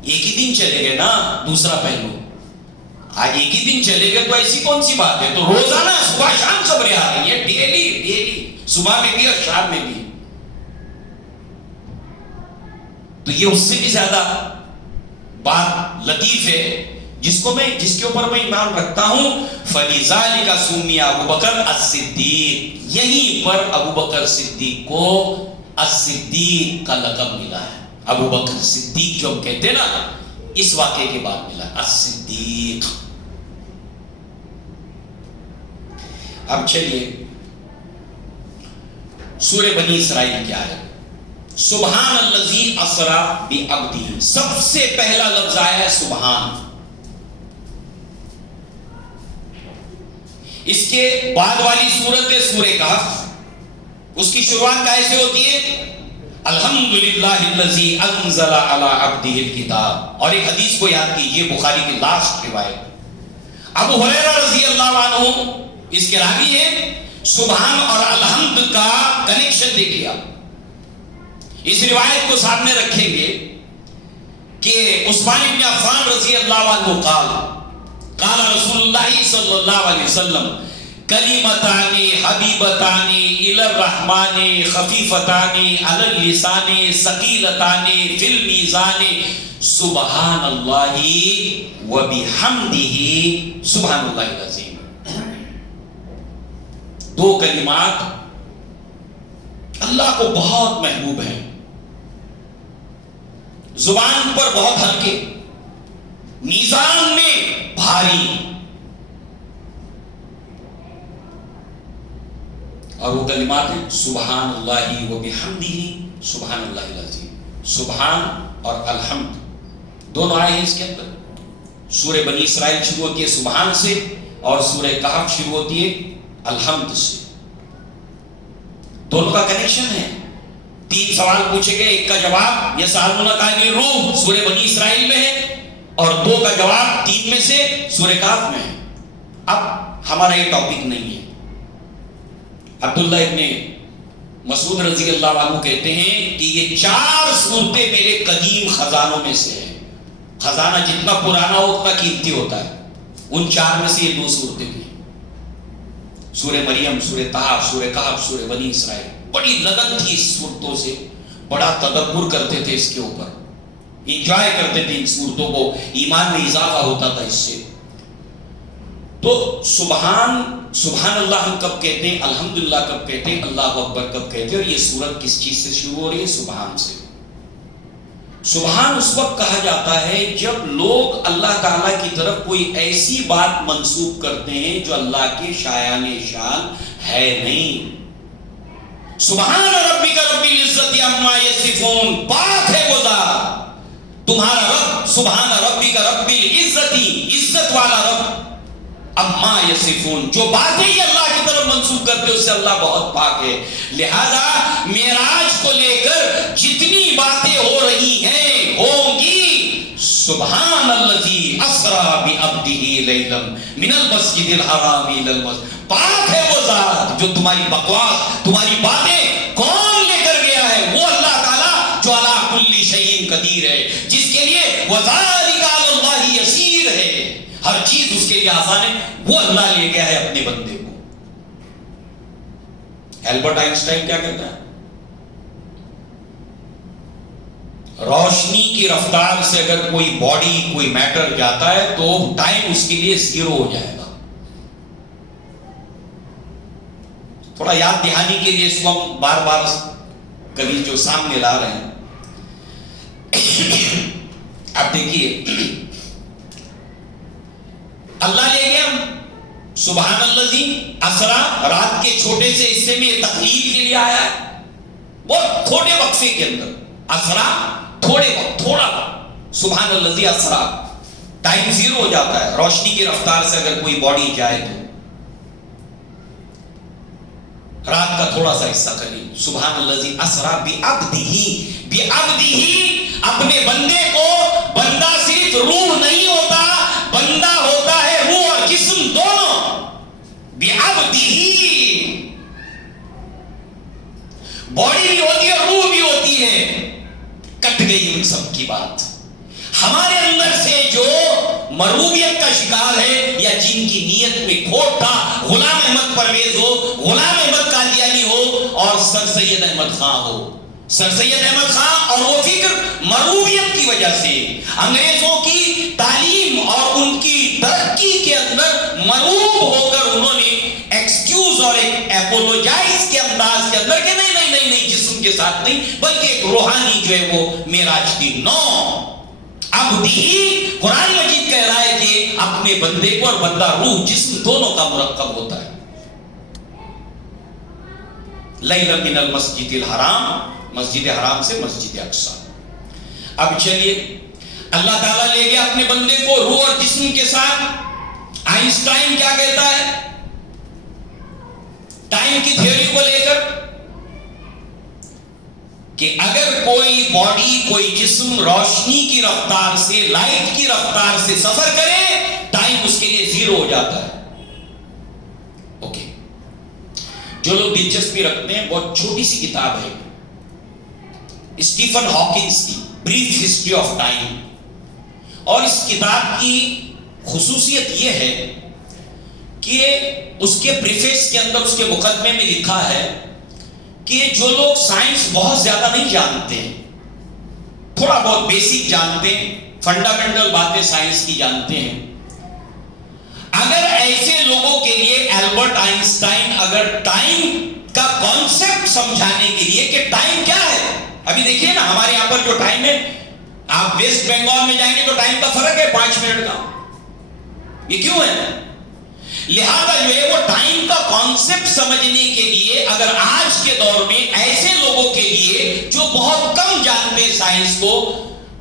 ایک ہی دن چلے گئے نا, دوسرا پہلو, آج ایک ہی دن چلے گئے تو ایسی کون سی بات ہے؟ تو روزانہ صبح شام خبریں آ رہی ہیں, ڈیلی صبح میں بھی اور شام میں بھی. تو یہ اس سے بھی زیادہ بات لطیف ہے جس کے اوپر میں ایمان رکھتا ہوں. فَلِذَلِكَ سُمِّيَ ابو بکر الصدیق. یہیں پر ابو بکر صدیق کو الصدیق کا لقب ملا ہے. ابو بکر صدیق جو ہم کہتے ہیں نا, اس واقعے کے بعد ملا الصدیق. اب چلیے سورہ بنی اسرائیل کیا ہے؟ سبحان الذی اسرا بعبدہ. سب سے پہلا لفظ آیا ہے سبحان. اس کے بعد والی سورت ہے سورہ کہف. اس کی شروعات کیسے ہوتی ہے؟ الحمدللہ الذی انزل علی عبدہ الکتاب. اور ایک حدیث کو یاد کیجئے, بخاری کی لاسٹ روایت, ابو ہریرہ رضی اللہ عنہ اس کے راوی ہیں. سبحان اور الحمد کا کنیکشن دیکھیے آپ. اس روایت کو سامنے رکھیں گے کہ عثمان بن عفان رضی اللہ عنہ قال رسول اللہ صلی اللہ علیہ وسلم کلمتان حبیبتان الی الرحمن خفیفتان علی اللسان ثقیلتان فی المیزان سبحان اللہ وبحمدہ سبحان اللہ العظیم. دو کلمات اللہ کو بہت محبوب ہیں, زبان پر بہت ہلکے, میزان میں بھاری, اور وہ کلمات ہیں سبحان اللہ و بحمدہ سبحان اللہ العظیم. سبحان اور الحمد دونوں آئے ہیں اس کے اندر. سورہ بنی اسرائیل شروع ہوتی ہے سبحان سے اور سورہ کہف شروع ہوتی ہے الحمد سے. دونوں کا کنیکشن ہے. 3 سوال پوچھے گئے، ایک کا جواب یسألونک عن الروح سورہ بنی اسرائیل میں ہے اور 2 کا جواب 3 میں سے سورہ کہف میں ہے. اب ہمارا یہ ٹاپک نہیں ہے. عبداللہ ابن مسعود رضی اللہ عنہ کہتے ہیں کہ یہ 4 صورتیں میرے قدیم خزانوں میں سے ہیں. خزانہ جتنا پرانا ہو اتنا قیمتی ہوتا ہے. ان 4 میں سے یہ 2 صورتیں بھی ہیں. سورہ مریم، سورہ طہ، سورہ کہف، سورہ بنی اسرائیل. بڑی لگن تھی اس صورتوں سے، بڑا تدبر کرتے تھے اس کے اوپر، انجوائے کرتے تھے ان صورتوں کو، ایمان میں اضافہ ہوتا تھا اس سے. تو سبحان اللہ ہم کب کہتے ہیں، الحمدللہ کب کہتے ہیں، اللہ اکبر کب کہتے ہیں، اور یہ سورت کس چیز سے شروع ہو رہی ہے؟ سبحان سے. سبحان اس وقت کہا جاتا ہے جب لوگ اللہ تعالیٰ کی طرف کوئی ایسی بات منسوب کرتے ہیں جو اللہ کے شایان شان ہے نہیں. سبحان ربک رب العزت عما یصفون، پاک ہے وہ ذات تمہارا رب، سبحان ربک رب العزت، عزت والا رب، اما یصفون، جو باتیں یہ اللہ کی طرف منسوب کرتے ہیں اس سے اللہ بہت پاک ہے. لہذا معراج کو لے کر جتنی باتیں ہو رہی ہیں ہوں گی، سبحان الذی اسری بعبدہ لیلا من المسجد الحرام الی المسجد، پاک ہے وہ ذات جو تمہاری بکواس، تمہاری باتیں کون لے کر گیا ہے؟ وہ اللہ تعالیٰ جو علی کل شیء قدیر ہے، جس کے لیے وذالک علی اللہ یسیر ہے، ہر چیز اس کے لیے آسان ہے. وہ اللہ لے گیا ہے اپنے بندے کو. البرٹ آئنسٹائن کیا کہتا ہے؟ روشنی کی رفتار سے اگر کوئی باڈی، کوئی میٹر جاتا ہے تو ٹائم اس کے لیے 0 ہو جائے گا. تھوڑا یاد دہانی کے لیے اس کو ہم بار بار کبھی جو سامنے لا رہے ہیں. اب دیکھیے، اللہ لے گیا سبحان الذی اسری، رات کے چھوٹے سے حصے میں تقلیل کے لیے آیا ہے، بہت تھوڑے وقفے کے اندر. اسری تھوڑے وقت، تھوڑا وقت. سبحان الذی اسری، ٹائم 0 ہو جاتا ہے. روشنی کی رفتار سے اگر کوئی باڈی جائے تو رات کا تھوڑا سا حصہ قلیل. سبحان الذی اسری بعبدہ، اپنے بندے کو، بندہ صرف روح نہیں ہوتا، بندہ ہوتا ہے روح اور جسم دونوں. بعبدہ، باڈی بھی ہوتی ہے، روح بھی ہوتی ہے. کٹ گئی ان سب کی بات. ہمارے اندر سے جو مروبیت کا شکار ہے یا جن کی نیت میں کھوٹ تھا، غلام احمد پرویز ہو، غلام احمد قادیانی ہو اور سر سید احمد خان ہو. سر سید احمد خان اور وہ فکر مروبیت کی وجہ سے، انگریزوں کی تعلیم اور ان کی ترقی کے اندر مروب ہو کر انہوں نے ایکسکیوز اور ایک اپولوجائز کے انداز کے اندر کہ نہیں جسم کے ساتھ نہیں بلکہ ایک روحانی جو ہے وہ معراج کی. نو، عبدی، قرآن مجید کہہ رہا ہے کہ اپنے بندے کو، اور بندہ روح جسم دونوں کا مرکب ہوتا ہے. لیلا من المسجد الحرام، مسجد حرام سے مسجد اقصی. اب چلیے، اللہ تعالیٰ لے گیا اپنے بندے کو روح اور جسم کے ساتھ. آئنسٹائن کیا کہتا ہے ٹائم کی تھیوری کو لے کر؟ کہ اگر کوئی باڈی، کوئی جسم روشنی کی رفتار سے، لائٹ کی رفتار سے سفر کرے، ٹائم اس کے لیے 0 ہو جاتا ہے. اوکے، جو لوگ دلچسپی رکھتے ہیں، بہت چھوٹی سی کتاب ہے اسٹیفن ہاکنگز کی، بریف ہسٹری آف ٹائم. اور اس کتاب کی خصوصیت یہ ہے کہ اس کے پریفیس کے اندر، اس کے مقدمے میں لکھا ہے کہ جو لوگ سائنس بہت زیادہ نہیں جانتے، تھوڑا بہت بیسک جانتے ہیں، فنڈامنٹل باتیں سائنس کی جانتے ہیں، اگر ایسے لوگوں کے لیے البرٹ آئنسٹائن اگر ٹائم کا کانسیپٹ سمجھانے کے لیے کہ ٹائم کیا ہے. ابھی دیکھیے نا، ہمارے یہاں پر جو ٹائم ہے، آپ ویسٹ بنگال میں جائیں گے تو ٹائم کا فرق ہے 5 منٹ کا. یہ کیوں ہے؟ لہذا جو ہے وہ ٹائم کا کانسیپٹ سمجھنے کے لیے اگر آج کے دور میں ایسے لوگوں کے لیے جو بہت کم جانتے ہیں سائنس کو،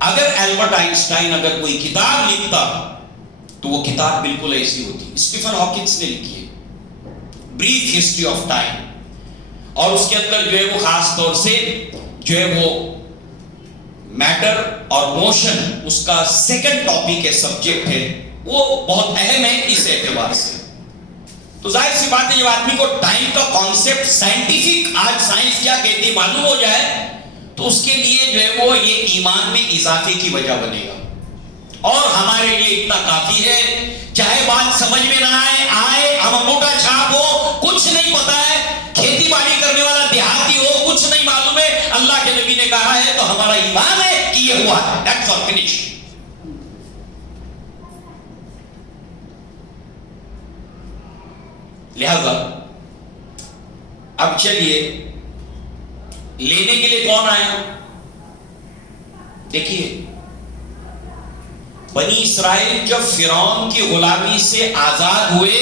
اگر البرٹ آئنسٹائن اگر کوئی کتاب لکھتا تو وہ کتاب بالکل ایسی ہوتی. اسٹیفن ہاکنس نے لکھی ہے بریف ہسٹری آف ٹائم, اور اس کے اندر جو ہے وہ خاص طور سے جو ہے وہ میٹر اور موشن اس کا سیکنڈ ٹاپک ہے, سبجیکٹ ہے, وہ بہت اہم ہے اس اعتبار سے. تو ظاہر سی بات ہے جب آدمی کو ٹائم کا کانسیپٹ سائنٹیفک, آج سائنس کیا کہتی ہے, معلوم ہو جائے تو اس کے لیے جو ہے وہ یہ ایمان میں اضافے کی وجہ بنے گا. اور ہمارے لیے اتنا کافی ہے, چاہے بات سمجھ میں نہ آئے, ہم موٹا چھاپ ہو, کچھ نہیں پتا ہے, کھیتی باڑی کرنے والا دیہاتی ہو, کچھ نہیں معلوم ہے, اللہ کے نبی نے کہا ہے تو ہمارا ایمان ہے کہ یہ ہوا ہے. That's all, finish. لہذا اب چلیے لینے کے لیے کون آیا. دیکھیے بنی اسرائیل جب فرعون کی غلامی سے آزاد ہوئے,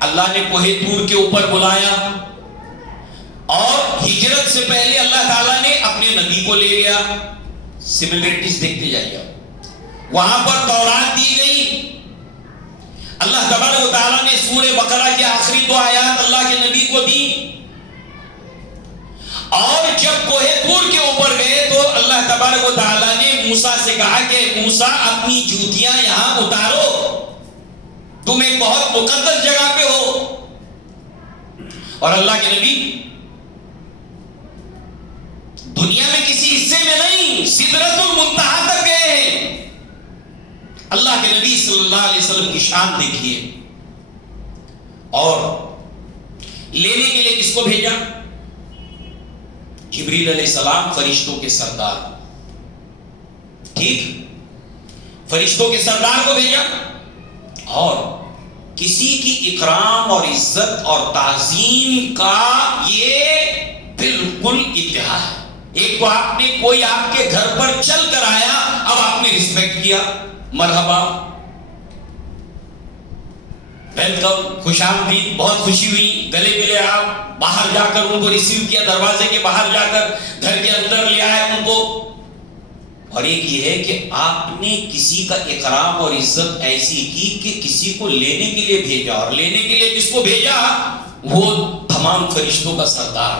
اللہ نے کوہ طور کے اوپر بلایا, اور ہجرت سے پہلے اللہ تعالیٰ نے اپنے نبی کو لے گیا. سملریٹیز دیکھتے جائیے. وہاں پر تورات دی گئی, اللہ تبارک و تعالیٰ نے سورہ بقرہ کے آخری 2 آیات اللہ کے نبی کو دی. اور جب کوہ طور کے اوپر گئے تو اللہ تبارک و تعالیٰ نے موسیٰ سے کہا کہ موسیٰ اپنی جوتیاں یہاں اتارو, تم ایک بہت مقدس جگہ پہ ہو. اور اللہ کے نبی دنیا میں کسی حصے میں نہیں, سدرۃ المنتہا تک گئے ہیں. اللہ کے نبی صلی اللہ علیہ وسلم کی شان دیکھیے. اور لینے کے لیے کس کو بھیجا؟ جبریل علیہ السلام, فرشتوں کے سردار. ٹھیک, فرشتوں کے سردار کو بھیجا. اور کسی کی اکرام اور عزت اور تعظیم کا یہ بالکل انتہا ہے. ایک تو آپ نے, کوئی آپ کے گھر پر چل کر آیا, اب آپ نے رسپیکٹ کیا, مرحبا, ویلکم, خوش آمدید, بہت خوشی ہوئی, گلے ملے, آپ باہر جا کر ان کو ریسیو کیا, دروازے کے باہر جا کر گھر کے اندر لے آئے ان کو. اور ایک یہ ہے کہ آپ نے کسی کا اکرام اور عزت ایسی کی کہ کسی کو لینے کے لیے بھیجا, اور لینے کے لیے جس کو بھیجا وہ تمام فرشتوں کا سردار.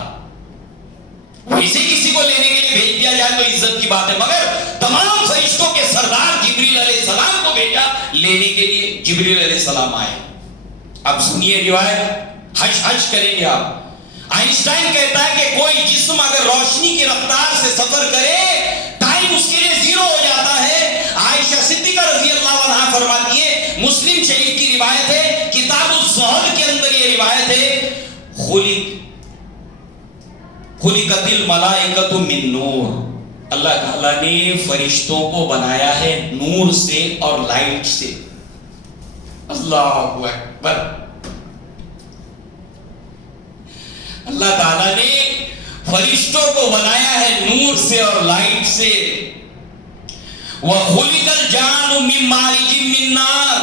ویسے کسی کو لینے کے لیے بھیج دیا جائے تو عزت کی بات ہے, مگر تمام فرشتوں کے سردار جبریل علیہ السلام کو بھیجا لینے کے لیے. جبریل علیہ السلام آئے. اب سنیے روایت, حج حج کریں گے آپ. آئنسٹائن کہتا ہے کہ کوئی جسم اگر روشنی کی رفتار سے سفر کرے, ٹائم اس کے لیے 0 ہو جاتا ہے. عائشہ صدیقہ رضی اللہ عنہا فرماتی ہے, مسلم شریف کی روایت ہے, کتاب الزہد کے اندر یہ روایت ہے, خلقت الملائکۃ من نور, اللہ تعالیٰ نے فرشتوں کو بنایا ہے نور سے اور لائٹ سے. اللہ اکبر. اللہ تعالیٰ نے فرشتوں کو بنایا ہے نور سے اور لائٹ سے. وَخُلِقَ الْجَانُ مِن مَّارِجٍ مِّن نَّارٍ,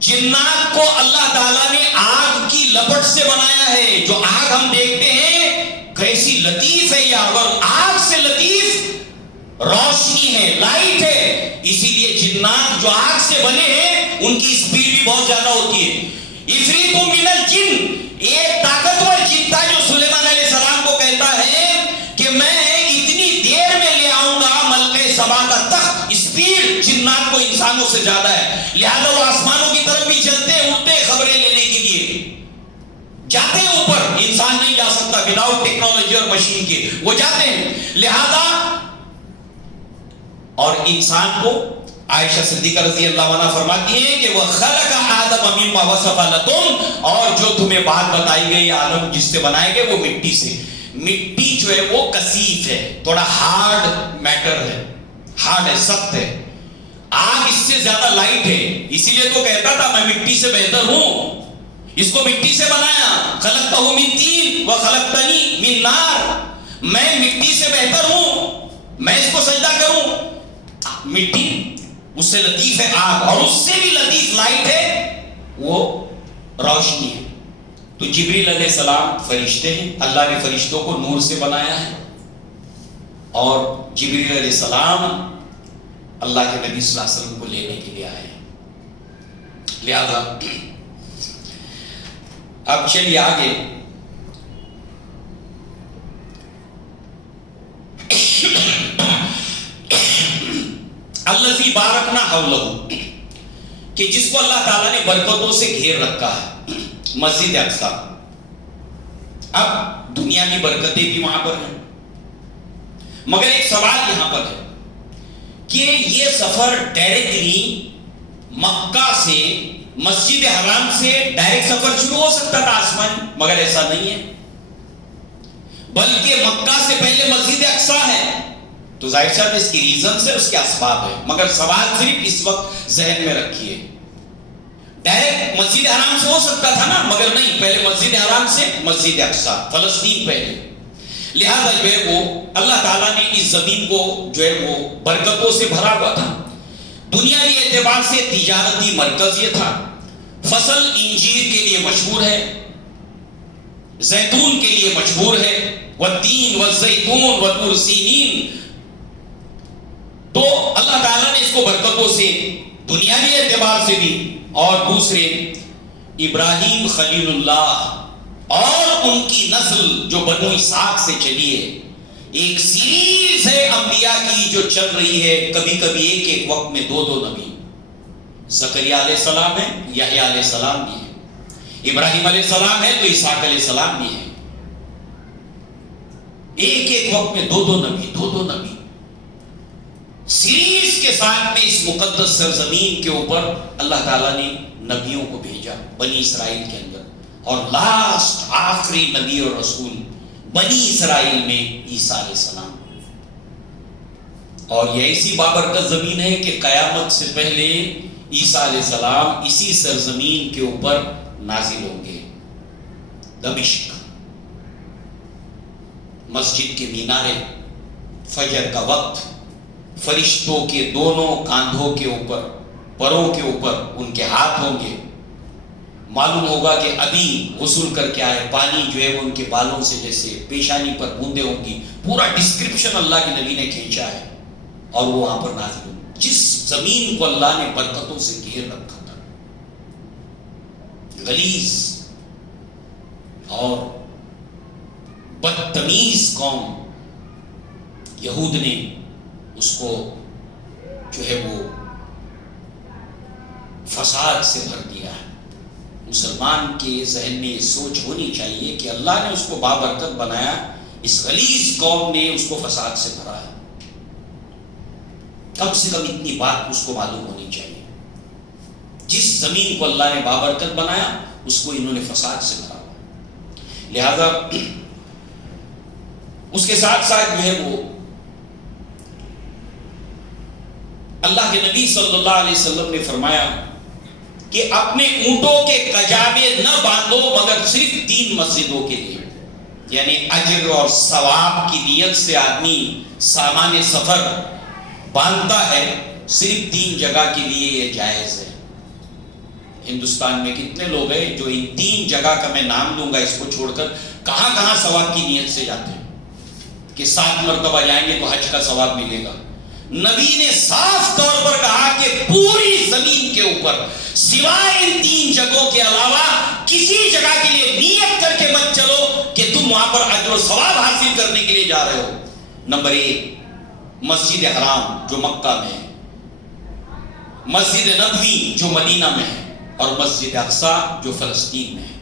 جنات کو اللہ تعالیٰ نے آگ کی لپٹ سے بنایا ہے. جو آگ ہم دیکھتے ہیں کیسی لطیف ہے, یہ آگ سے لطیف روشنی ہے, لائٹ ہے. اسی لیے جنات جو آگ سے بنے ہیں ان کی سپیڈ بھی بہت زیادہ ہوتی ہے. عفریت من الجن, ایک طاقتور جن تھا جو سلیمان علیہ السلام کو کہتا ہے کہ میں اتنی دیر میں لے آؤں گا ملکہ سبا کا تخت. سپیڈ جنات کو انسانوں سے زیادہ ہے, لہذا وہ آسمانوں کی طرف بھی چلتے اڑتے خبریں لینے کے لیے جاتے ہیں اوپر. انسان نہیں جا سکتا وداؤٹ ٹیکنالوجی اور مشین کے, وہ جاتے ہیں. لہذا اور انسان کو عائشہ صدیقہ رضی اللہ عنہ فرماتی ہیں کہ وہ خلق آدم مما وصف لکم, اور جو تمہیں بات بتائی گئی آدم جس سے بنائے گئے وہ مٹی سے. مٹی جو ہے وہ کثیف ہے, تھوڑا ہارڈ میٹر ہے, ہارڈ ہے, سخت ہے. آگ اس سے زیادہ لائٹ ہے, اسی لیے تو کہتا تھا میں مٹی سے بہتر ہوں. اس کو مٹی سے بنایا, خلقتہ من طین وخلقتنی من نار, میں مٹی سے بہتر ہوں, میں اس کو سجدہ کروں. مٹی اس سے لطیف ہے آگ, اور اس سے بھی لطیف لائٹ ہے, وہ روشنی ہے. تو جبریل علیہ السلام فرشتے ہیں, اللہ نے فرشتوں کو نور سے بنایا ہے. اور جبریل علیہ السلام اللہ کے نبی صلی اللہ علیہ وسلم کو لینے کے لیے آئے. لہذا اب چلیے آگے. الذی بارکنا حولہ، کہ جس کو اللہ تعالیٰ نے برکتوں سے گھیر رکھا ہے، مسجد اقصی. اب دنیا کی برکتیں بھی وہاں پر ہیں، مگر ایک سوال یہاں پر ہے کہ یہ سفر ڈائریکٹلی مکہ سے مسجد حرام سے ڈائریکٹ سفر شروع ہو سکتا تھا آسمانی، مگر ایسا نہیں ہے، بلکہ مکہ سے پہلے مسجد اقصی ہے. تو ظاہر صاحب اس کی ریزنز ہے، اس کے اسباب ہے، مگر سوال صرف اس وقت ذہن میں رکھیے. ڈائریکٹ مسجد حرام سے ہو سکتا تھا نا، مگر نہیں، پہلے مسجد حرام سے مسجد اقصی، فلسطین پہلے. لہذا جو ہے وہ اللہ تعالیٰ نے اس زمین کو جو ہے وہ برکتوں سے بھرا ہوا تھا. دنیاوی اعتبار سے تجارتی مرکز یہ تھا. فصل انجیر کے لیے مشہور ہے، زیتون کے لیے مشہور ہے، والتین والزیتون وطور سینین. تو اللہ تعالیٰ نے اس کو برکتوں سے دنیاوی اعتبار سے بھی، اور دوسرے ابراہیم خلیل اللہ اور ان کی نسل جو بنو اسحاق سے چلی ہے، ایک سیریز ہے انبیاء کی جو چل رہی ہے. کبھی کبھی ایک ایک وقت میں دو نبی، زکریا علیہ السلام ہے، یحییٰ علیہ السلام بھی ہے، ابراہیم علیہ السلام ہے تو اسحاق علیہ السلام بھی ہے. ایک ایک وقت میں دو نبی سیریز کے ساتھ میں اس مقدس سرزمین کے اوپر اللہ تعالیٰ نے نبیوں کو بھیجا بنی اسرائیل کے اندر. اور لاسٹ آخری نبی اور رسول بنی اسرائیل میں عیسیٰ علیہ السلام. اور یہ ایسی بابرکت زمین ہے کہ قیامت سے پہلے عیسیٰ علیہ السلام اسی سرزمین کے اوپر نازل ہوں گے. دمشق، مسجد کے مینارے، فجر کا وقت، فرشتوں کے دونوں کاندھوں کے اوپر، پروں کے اوپر ان کے ہاتھ ہوں گے. معلوم ہوگا کہ ابھی غسل کر کے آئے، پانی جو ہے وہ ان کے بالوں سے جیسے پیشانی پر بوندیں ہوں گی. پورا ڈسکرپشن اللہ کے نبی نے کھینچا ہے، اور وہ وہاں پر نازل ہوں. جس زمین کو اللہ نے برکتوں سے گھیر رکھا تھا، غلیظ اور بدتمیز قوم یہود نے اس کو جو ہے وہ فساد سے بھر دیا ہے. مسلمان کے ذہن میں یہ سوچ ہونی چاہیے کہ اللہ نے اس کو بابرکت بنایا، اس غلیظ قوم نے اس کو فساد سے بھرا ہے. کم سے کم اتنی بات اس کو معلوم ہونی چاہیے. جس زمین کو اللہ نے بابرکت بنایا اس کو انہوں نے فساد سے بھرا. لہذا اس کے ساتھ ساتھ جو ہے وہ اللہ کے نبی صلی اللہ علیہ وسلم نے فرمایا کہ اپنے اونٹوں کے کجاوے نہ باندھو مگر صرف 3 مسجدوں کے لیے. یعنی اجر اور ثواب کی نیت سے آدمی سامان سفر باندھتا ہے، صرف 3 جگہ کے لیے یہ جائز ہے. ہندوستان میں کتنے لوگ ہیں جو ان 3 جگہ کا میں نام لوں گا اس کو چھوڑ کر کہاں ثواب کی نیت سے جاتے ہیں کہ 7 مرتبہ جائیں گے تو حج کا ثواب ملے گا. نبی نے صاف طور پر کہا کہ پوری زمین کے اوپر سوائے ان 3 جگہوں کے علاوہ کسی جگہ کے لیے نیت کر کے مت چلو کہ تم وہاں پر اجر و ثواب حاصل کرنے کے لیے جا رہے ہو. نمبر 1 مسجد حرام جو مکہ میں ہے، مسجد نبوی جو مدینہ میں ہے، اور مسجد اقصی جو فلسطین میں ہے.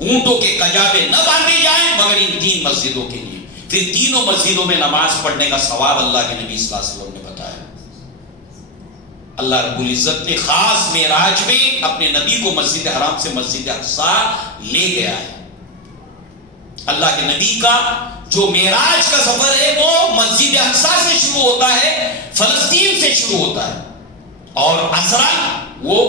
اونٹوں کے کجاوے نہ باندھے جائیں مگر ان 3 مسجدوں کے لیے. پھر تینوں مسجدوں میں نماز پڑھنے کا ثواب اللہ کے نبی صلی اللہ علیہ وسلم نے بتایا. اللہ رب العزت نے خاص معراج میں اپنے نبی کو مسجد حرام سے مسجد اقصی لے گیا ہے. اللہ کے نبی کا جو معراج کا سفر ہے وہ مسجد اقصی سے شروع ہوتا ہے، فلسطین سے شروع ہوتا ہے، اور اسرا وہ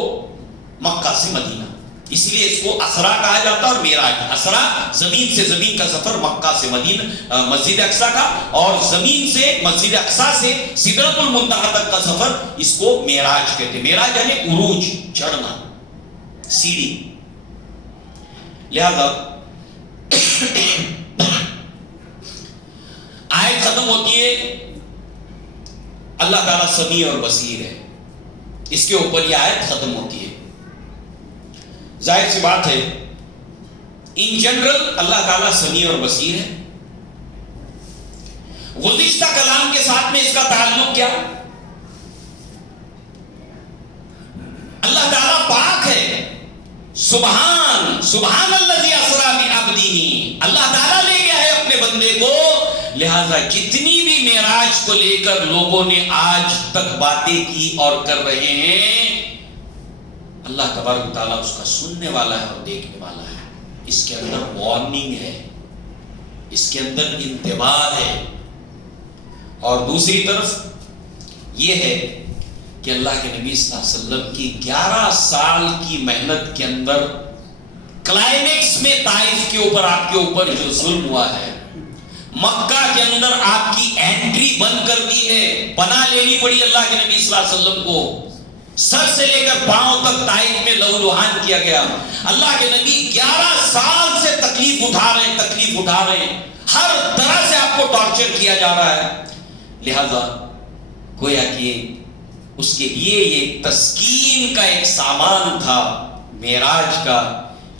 مکہ سے مدینہ. اس لیے اس کو اسرا کہا جاتا ہے. اور معراج، اسرا زمین سے زمین کا سفر، مکہ سے مدینہ مسجد اقصی کا، اور زمین سے مسجد اقصی سے سدرۃ المنتہا تک کا سفر، اس کو معراج کہتے ہیں. معراج یعنی عروج، چڑھنا، سیڑھی. لہذا آیت ختم ہوتی ہے اللہ تعالیٰ سمیع اور بصیر ہے، اس کے اوپر یہ آیت ختم ہوتی ہے۔ ظاہر سی بات ہے ان جنرل اللہ تعالیٰ سمیع اور بصیر ہے۔ گزشتہ کلام کے ساتھ میں اس کا تعلق کیا؟ اللہ تعالیٰ پاک ہے، سبحان الذی اسریٰ بعبدہ، اللہ تعالیٰ لے گیا ہے اپنے بندے کو، لہذا جتنی بھی معراج کو لے کر لوگوں نے آج تک باتیں کی اور کر رہے ہیں، اللہ تبارک و تعالیٰ اس کا سننے والا ہے اور دیکھنے والا ہے۔ اس کے اندر وارننگ ہے، اس کے اندر انتباہ ہے، اور دوسری طرف یہ ہے کہ اللہ کے نبی صلی اللہ علیہ وسلم کی 11 سال کی محنت کے اندر کلائمیکس میں طائف کے اوپر آپ کے اوپر جو ظلم ہوا ہے، مکہ کے اندر آپ کی انٹری بند کر دی ہے، پناہ لینی پڑی اللہ کے نبی صلی اللہ علیہ وسلم کو، سر سے لے کر پاؤں تک طائف میں لہو لہان کیا گیا۔ اللہ کے نبی 11 سال سے تکلیف اٹھا رہے ہیں، ہر طرح سے آپ کو ٹارچر کیا جا رہا ہے، لہذا گویا کہ اس کے لیے یہ تسکین کا ایک سامان تھا معراج کا۔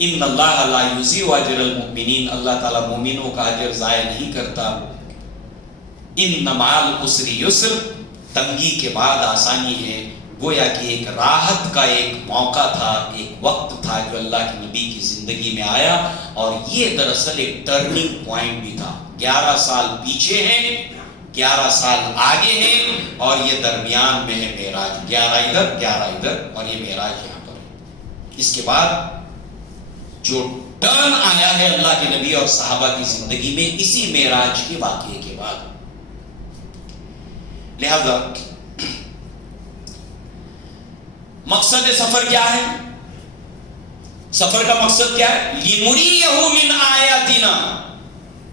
ان اللہ لا یضیع اجر المؤمنین، اللہ تعالیٰ مومنوں کا اجر ضائع نہیں کرتا۔ ان مع العسر یسر، تنگی کے بعد آسانی ہے، گویا کہ ایک راحت کا ایک موقع تھا، ایک وقت تھا جو اللہ کے نبی کی زندگی میں آیا، اور یہ دراصل ایک ٹرننگ پوائنٹ بھی تھا۔ 11 سال پیچھے ہیں، 11 سال آگے ہیں، اور یہ درمیان میں ہے معراج، 11 ادھر 11 ادھر، اور یہ معراج یہاں پر ہے۔ اس کے بعد جو ٹرن آیا ہے اللہ کے نبی اور صحابہ کی زندگی میں اسی معراج کے واقعے کے بعد، لہذا مقصد سفر کیا ہے؟ سفر کا مقصد کیا ہے؟ لِنُرِيَهُ مِنْ آیَاتِنَا،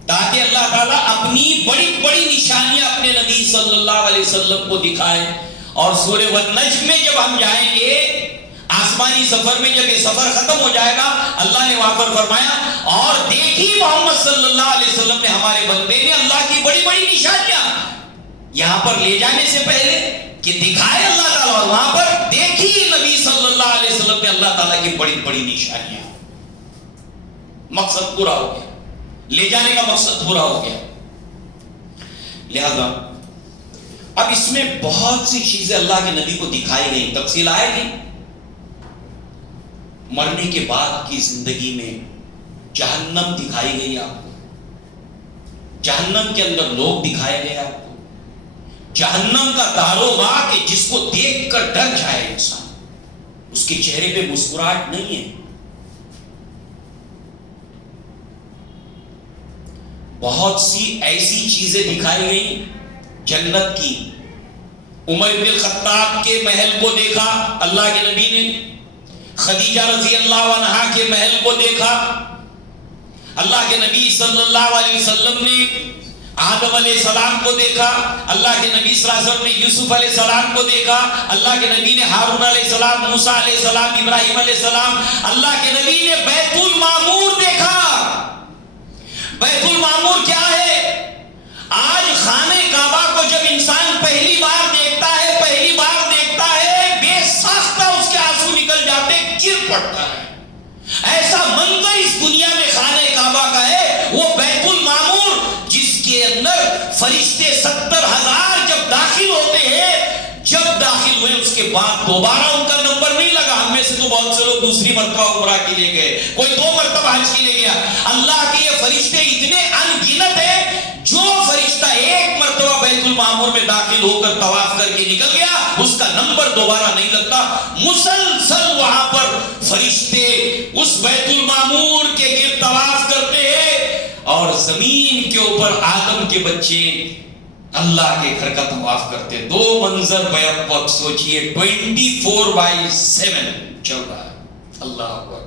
تاکہ اللہ تعالیٰ اپنی بڑی بڑی نشانیاں اپنے نبی صلی اللہ علیہ وسلم کو دکھائے۔ اور سورہ والنجم میں جب ہم جائیں گے، آسمانی سفر میں جب یہ سفر ختم ہو جائے گا، اللہ نے وہاں پر فرمایا اور دیکھی محمد صلی اللہ علیہ وسلم نے، ہمارے بندے نے اللہ کی بڑی بڑی نشانیاں یہاں پر لے جانے سے پہلے کہ دکھائے اللہ تعالیٰ، اور وہاں پر دیکھی نبی صلی اللہ علیہ وسلم نے اللہ تعالیٰ کی بڑی بڑی نشانیاں۔ مقصد پورا ہو گیا، لے جانے کا مقصد پورا ہو گیا۔ لہذا اب اس میں بہت سی چیزیں اللہ کے نبی کو دکھائی گئی، تفصیل آئے گی۔ مرنے کے بعد کی زندگی میں جہنم دکھائی گئی آپ کو، جہنم کے اندر لوگ دکھائے گئے آپ کو، جہنم کا داروغ کہ جس کو دیکھ کر ڈر جائے انسان، اس کے چہرے پہ مسکراہٹ نہیں ہے۔ بہت سی ایسی چیزیں دکھائی گئی جنت کی۔ عمر بن الخطاب کے محل کو دیکھا اللہ کے نبی نے، خدیجہ رضی اللہ عنہا کے محل کو دیکھا، اللہ کے نبی صلی اللہ علیہ وسلم نے آدم علیہ السلام کو دیکھا، اللہ کے نبی صلی اللہ علیہ وسلم نے یوسف علیہ السلام کو دیکھا، اللہ کے نبی نے ہارون علیہ السلام، موسیٰ علیہ السلام، ابراہیم علیہ السلام، اللہ کے نبی نے بیت المعمور دیکھا۔ بیت المعمور کیا ہے؟ آج خانہ کعبہ کو جب انسان پہلی بار دیکھتا ہے بے ساختہ اس کے آنسو نکل جاتے، گر پڑتا ہے۔ ایسا منظر اس دنیا میں خانہ کعبہ کا ہے، وہ بیت المعمور جس کے اندر فرشتے 70,000 جب داخل ہوتے ہیں، جب داخل ہوئے اس کے بعد دوبارہ ان کا نمبر نہیں لگا۔ ہم میں سے تو بہت سے لوگ دوسری مرتبہ عمرہ کے لیے گئے، کوئی 2 مرتبہ حج کے لیے گیا۔ اللہ کے یہ فرشتے اتنے ان گنت ہیں، جو فرشتہ ایک مرتبہ بیت المعمور میں داخل ہو کر طواف کر کے نکل گیا، اس کا نمبر دوبارہ نہیں لگتا۔ مسلسل وہاں پر فرشتے اس بیت المعمور کے گرد طواف کرتے ہیں، اور زمین کے اوپر آدم کے بچے اللہ کے گھر کا طواف کرتے۔ 2 منظر بیک وقت سوچئے، 24/7 چل رہا ہے۔ اللہ اکبر،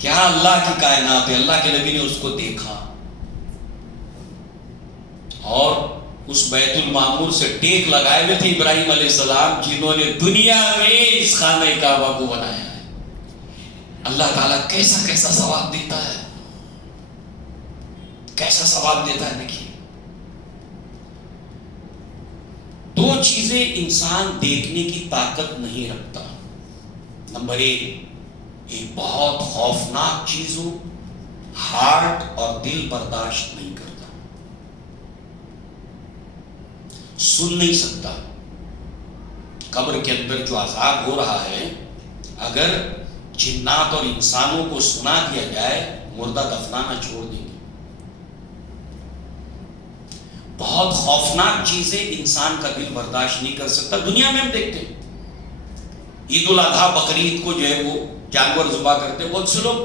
کیا اللہ کی کائنات ہے۔ اللہ کے نبی نے اس کو دیکھا، اور اس بیت المعمور سے ٹیک لگائے ہوئے تھے ابراہیم علیہ السلام، جنہوں نے دنیا میں اس خانہ کعبہ کو بنایا ہے۔ اللہ تعالیٰ کیسا کیسا ثواب دیتا ہے، کیسا ثواب دیتا ہے دیکھیے. دو چیزیں انسان دیکھنے کی طاقت نہیں رکھتا. نمبر ایک بہت خوفناک چیز ہو، ہارٹ اور دل برداشت نہیں کرتا، سن نہیں سکتا. قبر کے اندر جو عذاب ہو رہا ہے، اگر جنات اور انسانوں کو سنا دیا جائے مردہ دفنانا چھوڑ دیں گے. بہت خوفناک چیزیں انسان کا دل برداشت نہیں کر سکتا. دنیا میں ہم دیکھتے ہیں عید الاضحیٰ بقرعید کو جو ہے وہ جانور ذبح کرتے ہیں، بہت سے لوگ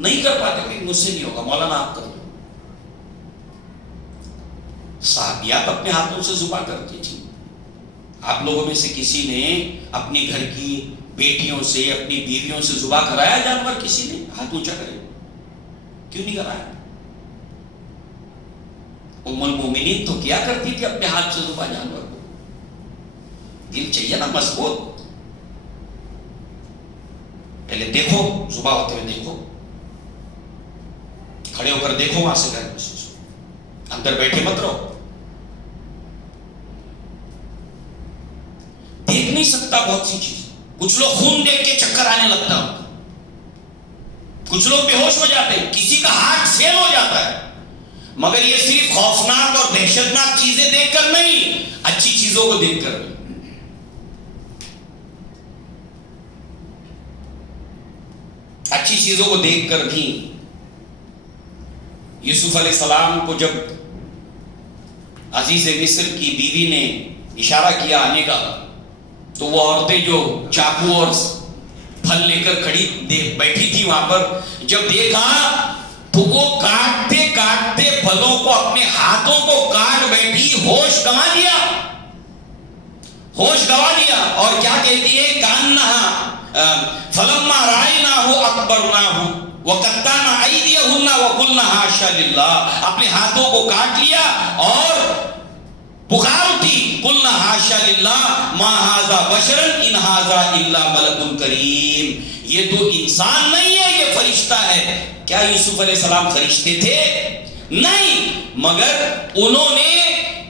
نہیں کر پاتے کہ مجھ سے نہیں ہوگا، مولانا آپ کر دو. صحابیات اپنے ہاتھوں سے ذبح کرتی تھی. آپ لوگوں میں سے کسی نے اپنے گھر کی بیٹیوں سے، اپنی بیویوں سے ذبح کرایا جانور؟ کسی نے؟ ہاتھ اونچا کرے. کیوں نہیں کرایا؟ ام المومنین تو کیا کرتی تھی اپنے ہاتھ سے ذبح جانور کو. دل چاہیے نا مضبوط. پہلے دیکھو، ذبح ہوتے ہوئے دیکھو، کھڑے ہو کر دیکھو، وہاں سے گھر محسوس ہو، اندر بیٹھے مت رہو. دیکھ نہیں سکتا بہت سی چیز. کچھ لوگ خون دیکھ کے چکر آنے لگتا ہے، کچھ لوگ بے ہوش ہو جاتے ہیں، کسی کا ہارٹ فیل ہو جاتا ہے. مگر یہ صرف خوفناک اور دہشتناک چیزیں دیکھ کر نہیں، اچھی چیزوں کو دیکھ کر نہیں. اچھی چیزوں کو دیکھ کر بھی. یوسف علیہ السلام کو جب عزیز مصر کی بیوی نے اشارہ کیا آنے کا، تو وہ عورتیں جو چاقو اور پھل لے کر کھڑی بیٹھی تھی وہاں پر، جب دیکھا تو وہ کاٹتے کاٹتے پھلوں کو اپنے ہاتھوں کو کاٹ بیٹھی، ہوش گنوا دیا، ہوش گنوا دیا. اور کیا کہتی ہے؟ کانہا فلما رأیناہ اکبرناہ وقطعنا ایدیہن وقلنا حاشا للہ. اپنے ہاتھوں کو کاٹ لیا اور پکار اٹھی، قلنا حاشا للہ ما ھذا بشرا ان ھذا الا ملک کریم. یہ تو انسان نہیں ہے، یہ فرشتہ ہے. کیا یوسف علیہ السلام فرشتے تھے؟ نہیں، مگر انہوں نے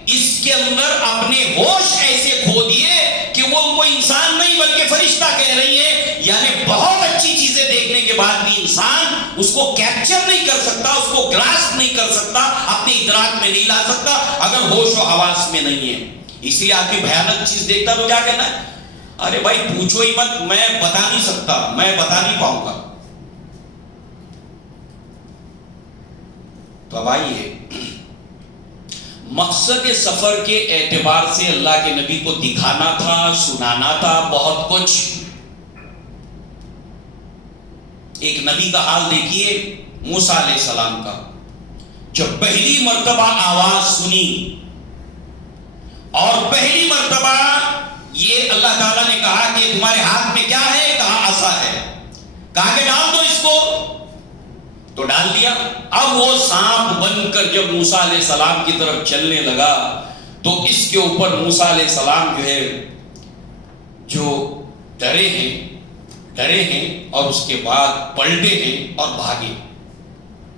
اس کے اندر اپنے ہوش ایسے کھو دیے کہ وہ ان کو انسان نہیں بلکہ فرشتہ کہہ رہی ہے. یعنی بہت اچھی چیزیں دیکھنے کے بعد بھی انسان اس کو کیپچر نہیں کر سکتا، اس کو گراسپ نہیں کر سکتا، اپنے ادراک میں نہیں لا سکتا اگر ہوش و حواس میں نہیں ہے. اس لیے آدمی بھیانک چیز دیکھتا تو کیا کہنا ہے؟ ارے بھائی پوچھو ہی مت، میں بتا نہیں سکتا، میں بتا نہیں پاؤں گا. تو اب آئیے، مقصد سفر کے اعتبار سے اللہ کے نبی کو دکھانا تھا، سنانا تھا بہت کچھ. ایک نبی کا حال دیکھیے موسیٰ علیہ السلام کا. جب پہلی مرتبہ آواز سنی اور پہلی مرتبہ یہ اللہ تعالیٰ نے کہا کہ تمہارے ہاتھ میں کیا ہے؟ کہا عصا ہے. کہا کہ ڈال دو اس کو، تو ڈال دیا. اب وہ سانپ بن کر جب موسیٰ علیہ السلام کی طرف چلنے لگا تو اس کے اوپر موسیٰ علیہ السلام جو ہے جو ڈرے ہیں اور اس کے بعد پلٹے ہیں اور بھاگے.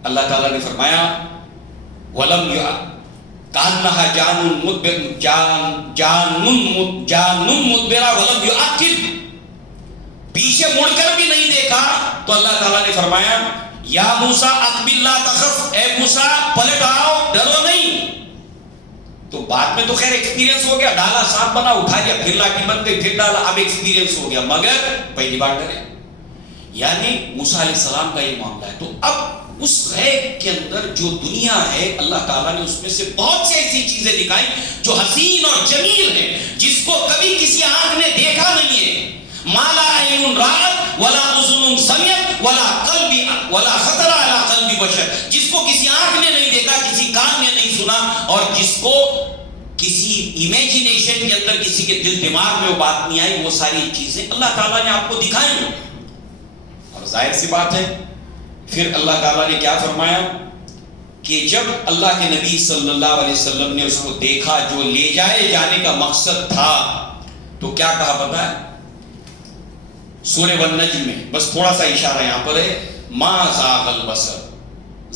اللہ تعالیٰ نے فرمایا وَلَمْ كَأَنَّهَا جَانٌ مُدْبِرًا وَلَمْ يُعَقِّبْ. پیچھے مڑ کر بھی نہیں دیکھا. تو اللہ تعالیٰ نے فرمایا یا موسیٰ اقبل لا تخف، اے موسیٰ پلٹ آؤ، ڈرو نہیں. تو بعد میں تو خیر ایکسپیرینس ہو گیا، ڈالا سانپ بنا، اٹھا لیا، پھر لاٹھی بن گئی، پھر ڈالا، اب ایکسپیرینس ہو گیا، مگر پہلی بار ڈرے. یعنی موسیٰ علیہ السلام کا یہ معاملہ ہے. تو اب اس غیب کے اندر جو دنیا ہے اللہ تعالیٰ نے اس میں سے بہت سی ایسی چیزیں دکھائی جو حسین اور جمیل ہیں، جس کو کبھی کسی آنکھ نے دیکھا نہیں ہے. ما لا عین رأت ولا اذن سمعت ولا خطر علی قلب بشر. جس کو کسی آنکھ نے نہیں دیکھا، کسی کان نے نہیں سنا، اور جس کو کسی امیجینیشن کے اندر کسی کے دل دماغ میں وہ بات نہیں آئی، وہ ساری چیزیں اللہ تعالیٰ نے آپ کو دکھائی. اور ظاہر سی بات ہے پھر اللہ تعالیٰ نے کیا فرمایا کہ جب اللہ کے نبی صلی اللہ علیہ وسلم نے اس کو دیکھا جو لے جانے کا مقصد تھا، تو کیا کہا پتہ ہے؟ سورہ والنجم میں بس تھوڑا سا اشارہ یہاں پر ہے، ما زاغ البصر.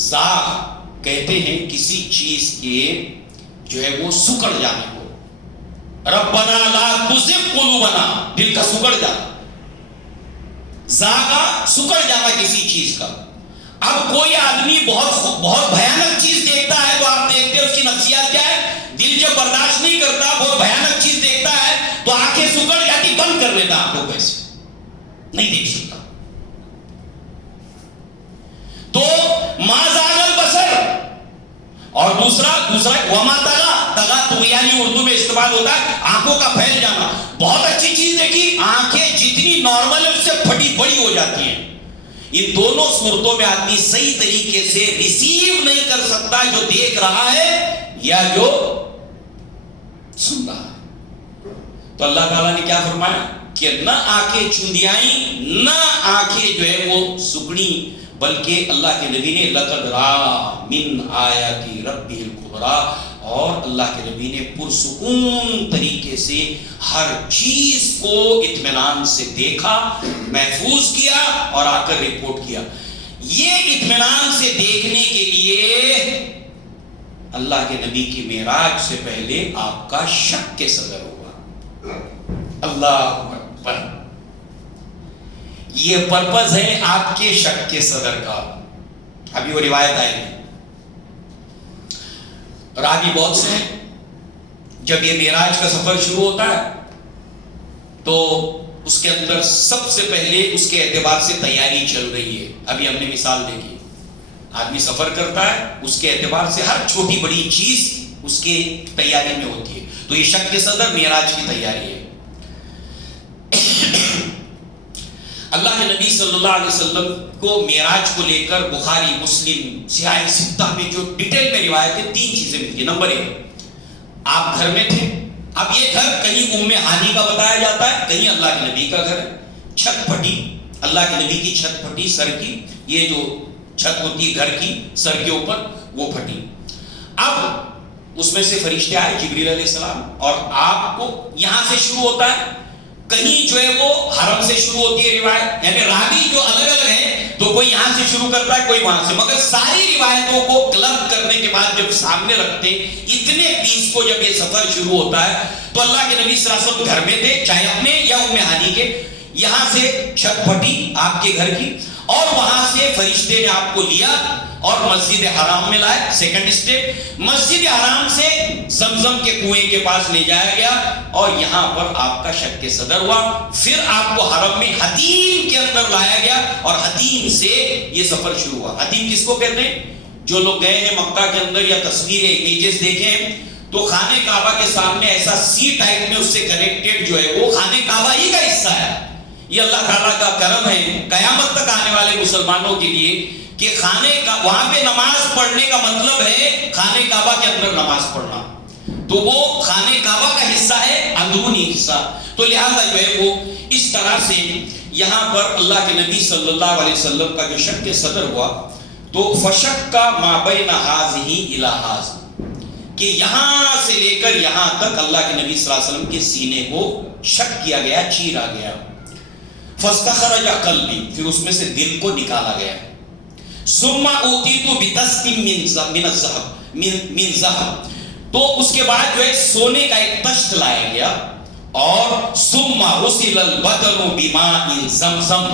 زاغ کہتے ہیں کسی چیز کے جو ہے وہ سکڑ جانے کو، ربنا لا تزغ قلوبنا، دل کا سکڑ جانا، زاغا سکڑ جانا کسی چیز کا۔ اب کوئی آدمی بہت بھیانک چیز دیکھتا ہے تو آپ دیکھتے ہیں اس کی نفسیات کیا ہے، دل جب برداشت نہیں کرتا، بہت بھیانک چیز دیکھتا ہے تو آنکھیں سکڑ جاتی، بند کر لیتا آنکھوں کو، ایسے نہیں دیکھ سکتا۔ تو ما زاغ البصر، اور دوسرا وما طغى طغیانی اردو میں استعمال ہوتا ہے آنکھوں کا پھیل جانا۔ بہت اچھی چیز دیکھی، آنکھیں جتنی نارمل ہے اس سے پھٹی بڑی ہو جاتی ہیں۔ ان دونوں صورتوں میں آدمی صحیح طریقے سے ریسیو نہیں کر سکتا جو دیکھ رہا ہے یا جو سن رہا ہے۔ تو اللہ تعالیٰ نے کیا فرمایا کہ نہ آنکھیں چندیائیں، نہ آنکھیں جو ہے وہ سکڑی، بلکہ اللہ کے نبی نے لقد را من آیات ربہ الکبریٰ، اور اللہ کے نبی نے پرسکون طریقے سے ہر چیز کو اطمینان سے دیکھا، محفوظ کیا اور آ کر رپورٹ کیا۔ یہ اطمینان سے دیکھنے کے لیے اللہ کے نبی کی معراج سے پہلے آپ کا شک کے صدر ہوا۔ اللہ اکبر، یہ پرپز ہے آپ کے شک کے صدر کا۔ ابھی وہ روایت آئے گی، راوی بہت سے ہیں، جب یہ معراج کا سفر شروع ہوتا ہے تو اس کے اندر سب سے پہلے اس کے اعتبار سے تیاری چل رہی ہے۔ ابھی ہم نے مثال دیکھی، آدمی سفر کرتا ہے، اس کے اعتبار سے ہر چھوٹی بڑی چیز اس کی تیاری میں ہوتی ہے۔ تو یہ شک کے صدر معراج کی تیاری ہے۔ اللہ کے نبی صلی اللہ علیہ وسلم کو معراج کو لے کر بخاری، مسلم، سیاہ ستہ میں جو ڈیٹیل میں روایت ہے، 3 چیزیں ملتی ہیں۔ نمبر 1، آپ گھر میں تھے۔ اب یہ گھر کہیں ام ہانی کا بتایا جاتا ہے، کہیں اللہ کے نبی کا گھر ہے۔ چھت پھٹی، اللہ کے نبی کی چھت پھٹی، سر کی، یہ جو چھت ہوتی ہے گھر کی سر کے اوپر، وہ پھٹی۔ اب اس میں سے فرشتے آئے، جبریل علیہ السلام، اور آپ کو یہاں سے شروع ہوتا ہے، کہیں جو ہے وہ حرم سے شروع ہوتی ہے روایت، یعنی راوی جو الگ الگ ہیں تو کوئی یہاں سے شروع کرتا ہے، کوئی وہاں سے، مگر ساری روایتوں کو کلب کرنے کے بعد جب سامنے رکھتے اتنے پیس کو، جب یہ سفر شروع ہوتا ہے تو اللہ کے نبی صلی اللہ علیہ وسلم گھر میں تھے، چاہے اپنے یا ام ہانی کے۔ یہاں سے چھت پھٹی آپ کے گھر کی، اور وہاں سے فرشتے نے آپ کو لیا اور مسجد حرام میں لائے۔ سیکنڈ اسٹیپ، مسجد حرام سے زمزم کے کنویں کے پاس لے جایا گیا اور یہاں پر آپ کا شک کے صدر ہوا۔ پھر آپ کو حرم میں حتیم کے اندر لایا گیا اور حتیم سے یہ سفر شروع ہوا۔ حتیم کس کو کہتے ہیں؟ جو لوگ گئے ہیں مکہ کے اندر یا تصویریں، امیجز دیکھیں تو خانہ کعبہ کے سامنے ایسا سی ٹائپ میں اس سے کنیکٹڈ جو ہے وہ خانہ کعبہ ہی کا حصہ ہے۔ یہ اللہ تعالیٰ کا کرم ہے قیامت تک آنے والے مسلمانوں کے لیے کہ خانے کا وہاں پہ نماز پڑھنے کا مطلب ہے خانہ کعبہ کے اندر نماز پڑھنا، تو وہ خانہ کعبہ کا حصہ ہے، اندرونی حصہ۔ تو لہذا جو ہے وہ اس طرح سے یہاں پر اللہ کے نبی صلی اللہ علیہ وسلم کا جو شک کے صدر ہوا، تو فشک کا ما بین ھذہ الی ھذہ، کہ یہاں سے لے کر یہاں تک اللہ کے نبی صلی اللہ علیہ وسلم کے سینے کو شک کیا گیا، چیرا گیا۔ فاستخرج قلبی، پھر اس میں سے دل کو نکالا گیا۔ ثم اوتیت بتست من الذهب، من ذهب، تو اس کے بعد جو ہے سونے کا ایک تشت لایا گیا، اور ثم غسل البدن بماء زمزم،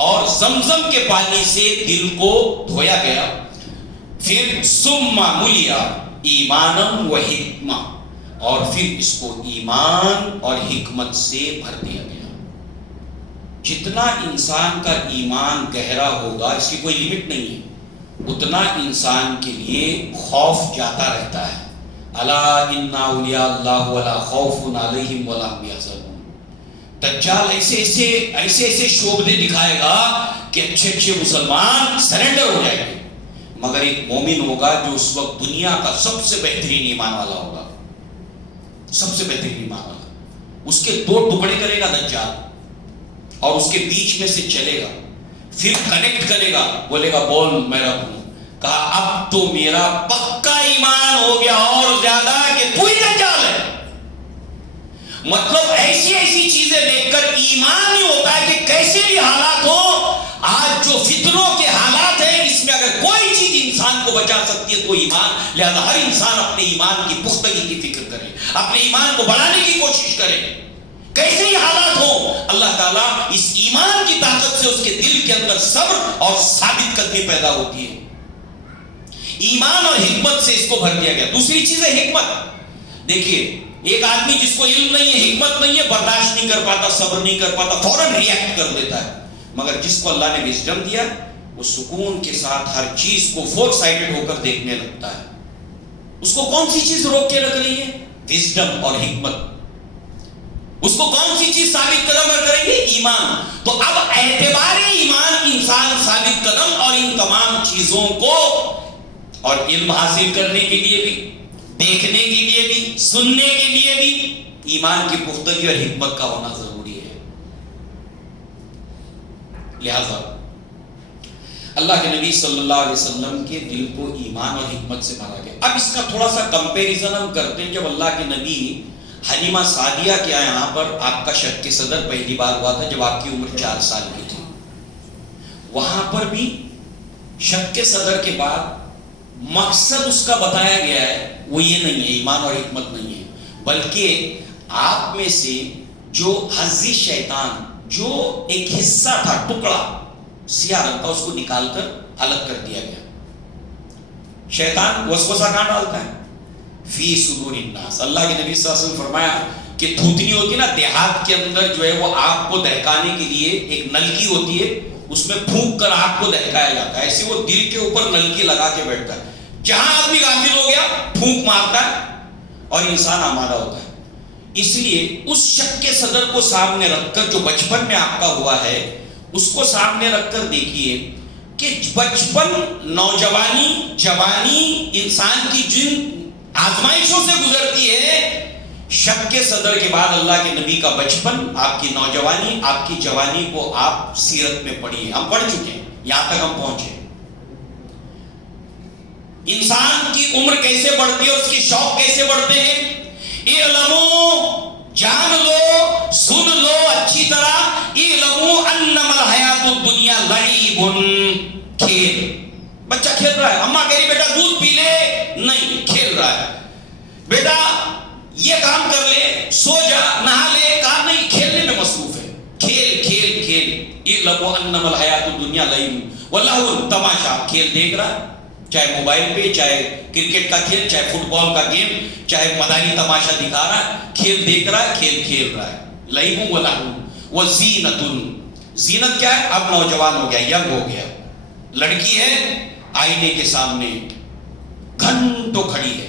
اور زمزم کے پانی سے دل کو دھویا گیا۔ پھر ثم ملیا ایمانا و حکمہ، اور پھر اس کو ایمان اور حکمت سے بھر دیا گیا۔ جتنا انسان کا ایمان گہرا ہوگا، اس کی کوئی لمٹ نہیں ہے، اتنا انسان کے لیے خوف جاتا رہتا ہے۔ الا ان اولیاء اللہ ولا خوف علیہم ولا هم يحزنون۔ دجال ایسے شعبے دکھائے گا کہ اچھے مسلمان سرنڈر ہو جائیں گے، مگر ایک مومن ہوگا جو اس وقت دنیا کا سب سے بہترین ایمان والا ہوگا، سب سے بہترین ایمان والا۔ اس کے 2 ٹکڑے کرے گا دجال، اور اس کے بیچ میں سے چلے گا، پھر کنیکٹ کرے گا، بولے گا بول میں رب ہوں۔ کہا اب تو میرا پکا ایمان ہو گیا اور زیادہ کہ تو ہی دجال ہے۔ مطلب ایسی چیزیں دیکھ کر ایمان نہیں ہوتا ہے کہ کیسے بھی حالات ہو، آج جو فتنوں کے حالات ہیں اس میں اگر کوئی چیز انسان کو بچا سکتی ہے تو ایمان. لہذا ہر انسان اپنے ایمان کی پختگی کی فکر کرے, اپنے ایمان کو بڑھانے کی کوشش کرے. کیسے ہی حالات ہوں, اللہ تعالیٰ اس ایمان کی طاقت سے اس کے دل کے اندر صبر اور ثابت قدمی پیدا ہوتی ہے. ایمان اور حکمت سے اس کو بھر دیا گیا. دوسری چیز ہے حکمت. دیکھیے, ایک آدمی جس کو علم نہیں ہے, حکمت نہیں ہے, برداشت نہیں کر پاتا, صبر نہیں کر پاتا, فوراً ریئیکٹ کر دیتا ہے. مگر جس کو اللہ نے وزڈم دیا, وہ سکون کے ساتھ ہر چیز کو فور سائیڈڈ ہو کر دیکھنے لگتا ہے. اس کو کون سی چیز روک کے رکھ رہی ہے؟ وزڈم اور حکمت. اس کو کون سی چیز ثابت قدم کر رہی ہے؟ ایمان. تو اب اعتبار ایمان انسان ثابت قدم اور ان تمام چیزوں کو اور علم حاصل کرنے کے لیے بھی, دیکھنے کے لیے بھی, سننے کے لیے بھی ایمان کی پختگی اور حکمت کا ہونا ضروری ہے. لہذا اللہ کے نبی صلی اللہ علیہ وسلم کے دل کو ایمان اور حکمت سے بھرا گیا. اب اس کا تھوڑا سا کمپیریزن ہم کرتے ہیں. جب اللہ کے نبی حلیمہ سعدیہ کے یہاں پر آپ کا شک صدر پہلی بار ہوا تھا جب آپ کی عمر 4 سال کی تھی, وہاں پر بھی شک صدر کے بعد مقصد اس کا بتایا گیا ہے, وہ یہ نہیں ہے, ایمان اور حکمت نہیں ہے, بلکہ آپ میں سے جو حزی شیطان, جو ایک حصہ تھا, ٹکڑا سیاہ رنگ کا, اس کو نکال کر الگ کر دیا گیا. شیطان وسوسہ کہاں ڈالتا ہے؟ فی صدور الناس. اللہ کے نبی صلی اللہ علیہ وسلم فرمایا کہ تھوتنی ہوتی ہے نا دیہات کے اندر, جو ہے وہ آگ کو دہکانے کے لیے ایک نلکی ہوتی ہے, اس میں پھونک کر آگ کو دہکایا جاتا ہے. ایسے وہ دل کے اوپر نلکی لگا کے بیٹھتا ہے, جہاں آدمی غافل ہو گیا پھونک مارتا ہے اور انسان آمادہ ہوتا ہے. اس لیے اس شک کے صدر کو سامنے رکھ کر, جو بچپن میں آپ کا ہوا ہے, اس کو سامنے رکھ کر دیکھیے کہ بچپن, نوجوانی, جوانی انسان کی جن آزمائشوں سے گزرتی ہے, شک کے صدر کے بعد اللہ کے نبی کا بچپن, آپ کی نوجوانی, آپ کی جوانی کو آپ سیرت میں پڑھیے. ہم پڑھ چکے ہیں, یہاں تک ہم پہنچے. انسان کی عمر کیسے بڑھتی ہے, اس کے شوق کیسے بڑھتے ہیں. اعلموا, جان لو, سن لو اچھی طرح, اعلموا انما الحیات الدنیا لعب, کھیل. بچہ کھیل رہا ہے, اماں کہہ رہی بیٹا دودھ پی لے, نہیں, کھیل رہا ہے. بیٹا یہ کام کر لے, سو جا, نہا لے, کہا نہیں, کھیلنے میں مصروف ہے. کھیل کھیل کھیل. اعلموا انما الحیات الدنیا لعب واللہو, تماشا, کھیل دیکھ رہا ہے, چاہے موبائل پہ, چاہے کرکٹ کا کھیل, چاہے فٹ بال کا گیم, چاہے مداری تماشا دکھا رہا ہے, کھیل دیکھ رہا ہے, کھیل کھیل رہا ہے. لعب ولہو وزینۃ, زینت کیا ہے؟ اب نوجوان ہو گیا, ینگ ہو گیا. لڑکی ہے آئینے کے سامنے گھنٹوں کھڑی ہے,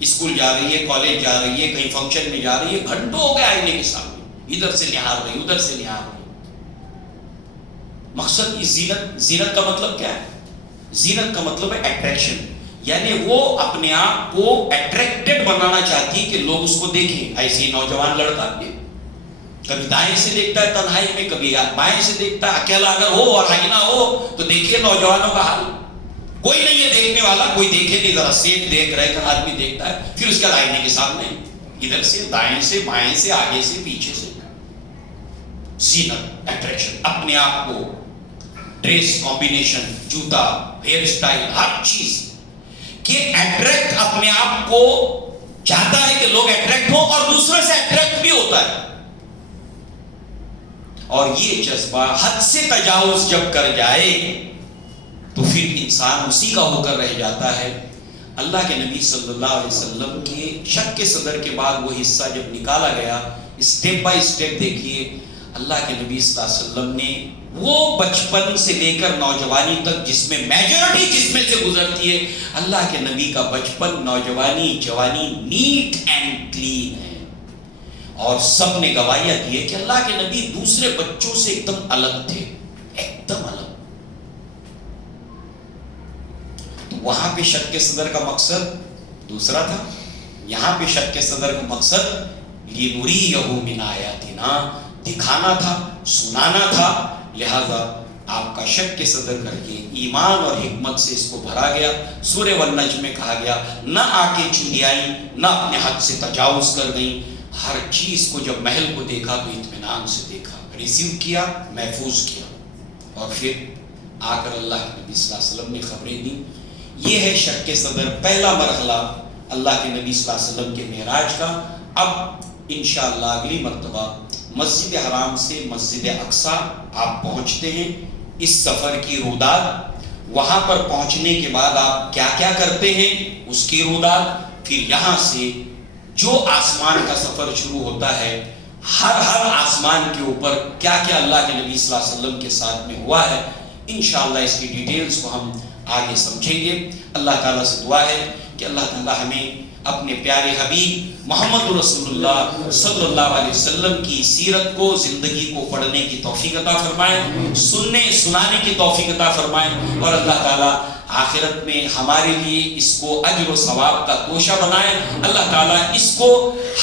اسکول جا رہی ہے, کالج جا رہی ہے, کہیں فنکشن میں جا رہی ہے, گھنٹوں ہو گئے آئینے کے سامنے, ادھر سے نہار رہی, ادھر سے نہار رہی. مقصد اس زینت کا مطلب کیا ہے؟ زینت کا مطلب ہے اٹریکشن, یعنی وہ اپنے آپ کو اٹریکٹڈ بنانا چاہتی کہ لوگ اس کو دیکھیں. ایسے ہی نوجوان لڑکا کبھی دائیں سے دیکھتا ہے تنہائی میں, کبھی بائیں سے دیکھتا ہے, اکیلا اگر ہو اور آئینہ ہو تو دیکھیے نوجوانوں کا حال, کوئی نہیں ہے دیکھنے والا, کوئی دیکھے نہیں, ذرا سیٹ دیکھ رہے کہ آدمی دیکھتا ہے, پھر اس کے آئینے کے سامنے ادھر سے, دائیں سے, بائیں سے, آگے سے, پیچھے سے. زینت, اٹریکشن, اپنے آپ کو, ڈریس کمبینیشن, جوتا, ہیئر سٹائل, ہر چیز کہ اٹریکٹ, اپنے آپ کو چاہتا ہے کہ لوگ اٹریکٹ ہو اور دوسرے سے اٹریکٹ بھی ہوتا ہے. اور یہ جذبہ حد سے تجاوز جب کر جائے تو پھر انسان اسی کا ہو کر رہ جاتا ہے. اللہ کے نبی صلی اللہ علیہ وسلم کے شک کے صدر کے بعد وہ حصہ جب نکالا گیا, اسٹیپ بائی اسٹیپ دیکھیے اللہ کے نبی صلی اللہ علیہ وسلم نے وہ بچپن سے لے کر نوجوانی تک جس میں میجورٹی جس میں سے گزرتی ہے, اللہ کے نبی کا بچپن, نوجوانی, جوانی نیٹ اینڈ کلین ہے. اور سب نے گواہیاں دی ہے کہ اللہ کے نبی دوسرے بچوں سے ایک دم الگ تھے, ایک دم الگ. تو وہاں پہ شک کے صدر کا مقصد دوسرا تھا, یہاں پہ شک کے صدر کا مقصد لِنُرِيَهُ مِنْ آیَاتِنَا, دکھانا تھا, سنانا تھا. لہذا آپ کا شک کے صدر کر کے ایمان اور حکمت سے اس کو بھرا گیا. سورہ والنجم میں کہا گیا نہ آ کے چندیائی, نہ اپنے حد سے تجاوز کر گئیں. ہر چیز کو جب محل کو دیکھا تو اطمینان سے دیکھا, ریسیو کیا, محفوظ کیا, اور پھر آ کر اللہ کے نبی صلی اللہ علیہ وسلم نے خبریں دیں. یہ ہے شق صدر، پہلا مرحلہ اللہ کے نبی صلی اللہ علیہ وسلم کے معراج کا. اب انشاءاللہ اگلی مرتبہ مسجد حرام سے مسجد اقصی آپ پہنچتے ہیں. اس سفر کی روداد، وہاں پر پہنچنے کے بعد آپ کیا کیا کرتے ہیں اس کی روداد، پھر یہاں سے جو آسمان کا سفر شروع ہوتا ہے، ہر آسمان کے اوپر کیا کیا اللہ کے نبی صلی اللہ علیہ وسلم کے ساتھ میں ہوا ہے، انشاءاللہ اس کی ڈیٹیلز کو ہم آگے سمجھیں گے. اللہ تعالیٰ سے دعا ہے کہ اللہ تعالیٰ ہمیں اپنے پیارے حبیب محمد رسول اللہ صلی اللہ علیہ وسلم کی سیرت کو، زندگی کو پڑھنے کی توفیق عطا فرمائے، سننے سنانے کی توفیق عطا فرمائے، اور اللہ تعالیٰ آخرت میں ہمارے لیے اس کو اجر و ثواب کا گوشہ بنائے. اللہ تعالیٰ اس کو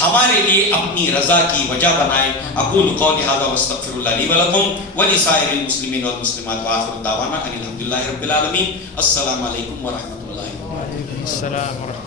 ہمارے لیے اپنی رضا کی وجہ بنائے. اقول قولی ھذا واستغفر اللہ لی ولکم ولسائر المسلمین والمسلمات وآخر دعوانا ان الحمد للہ رب العالمین. السلام علیکم ورحمۃ اللہ وبرکاتہ. السلام ورحمۃ اللہ.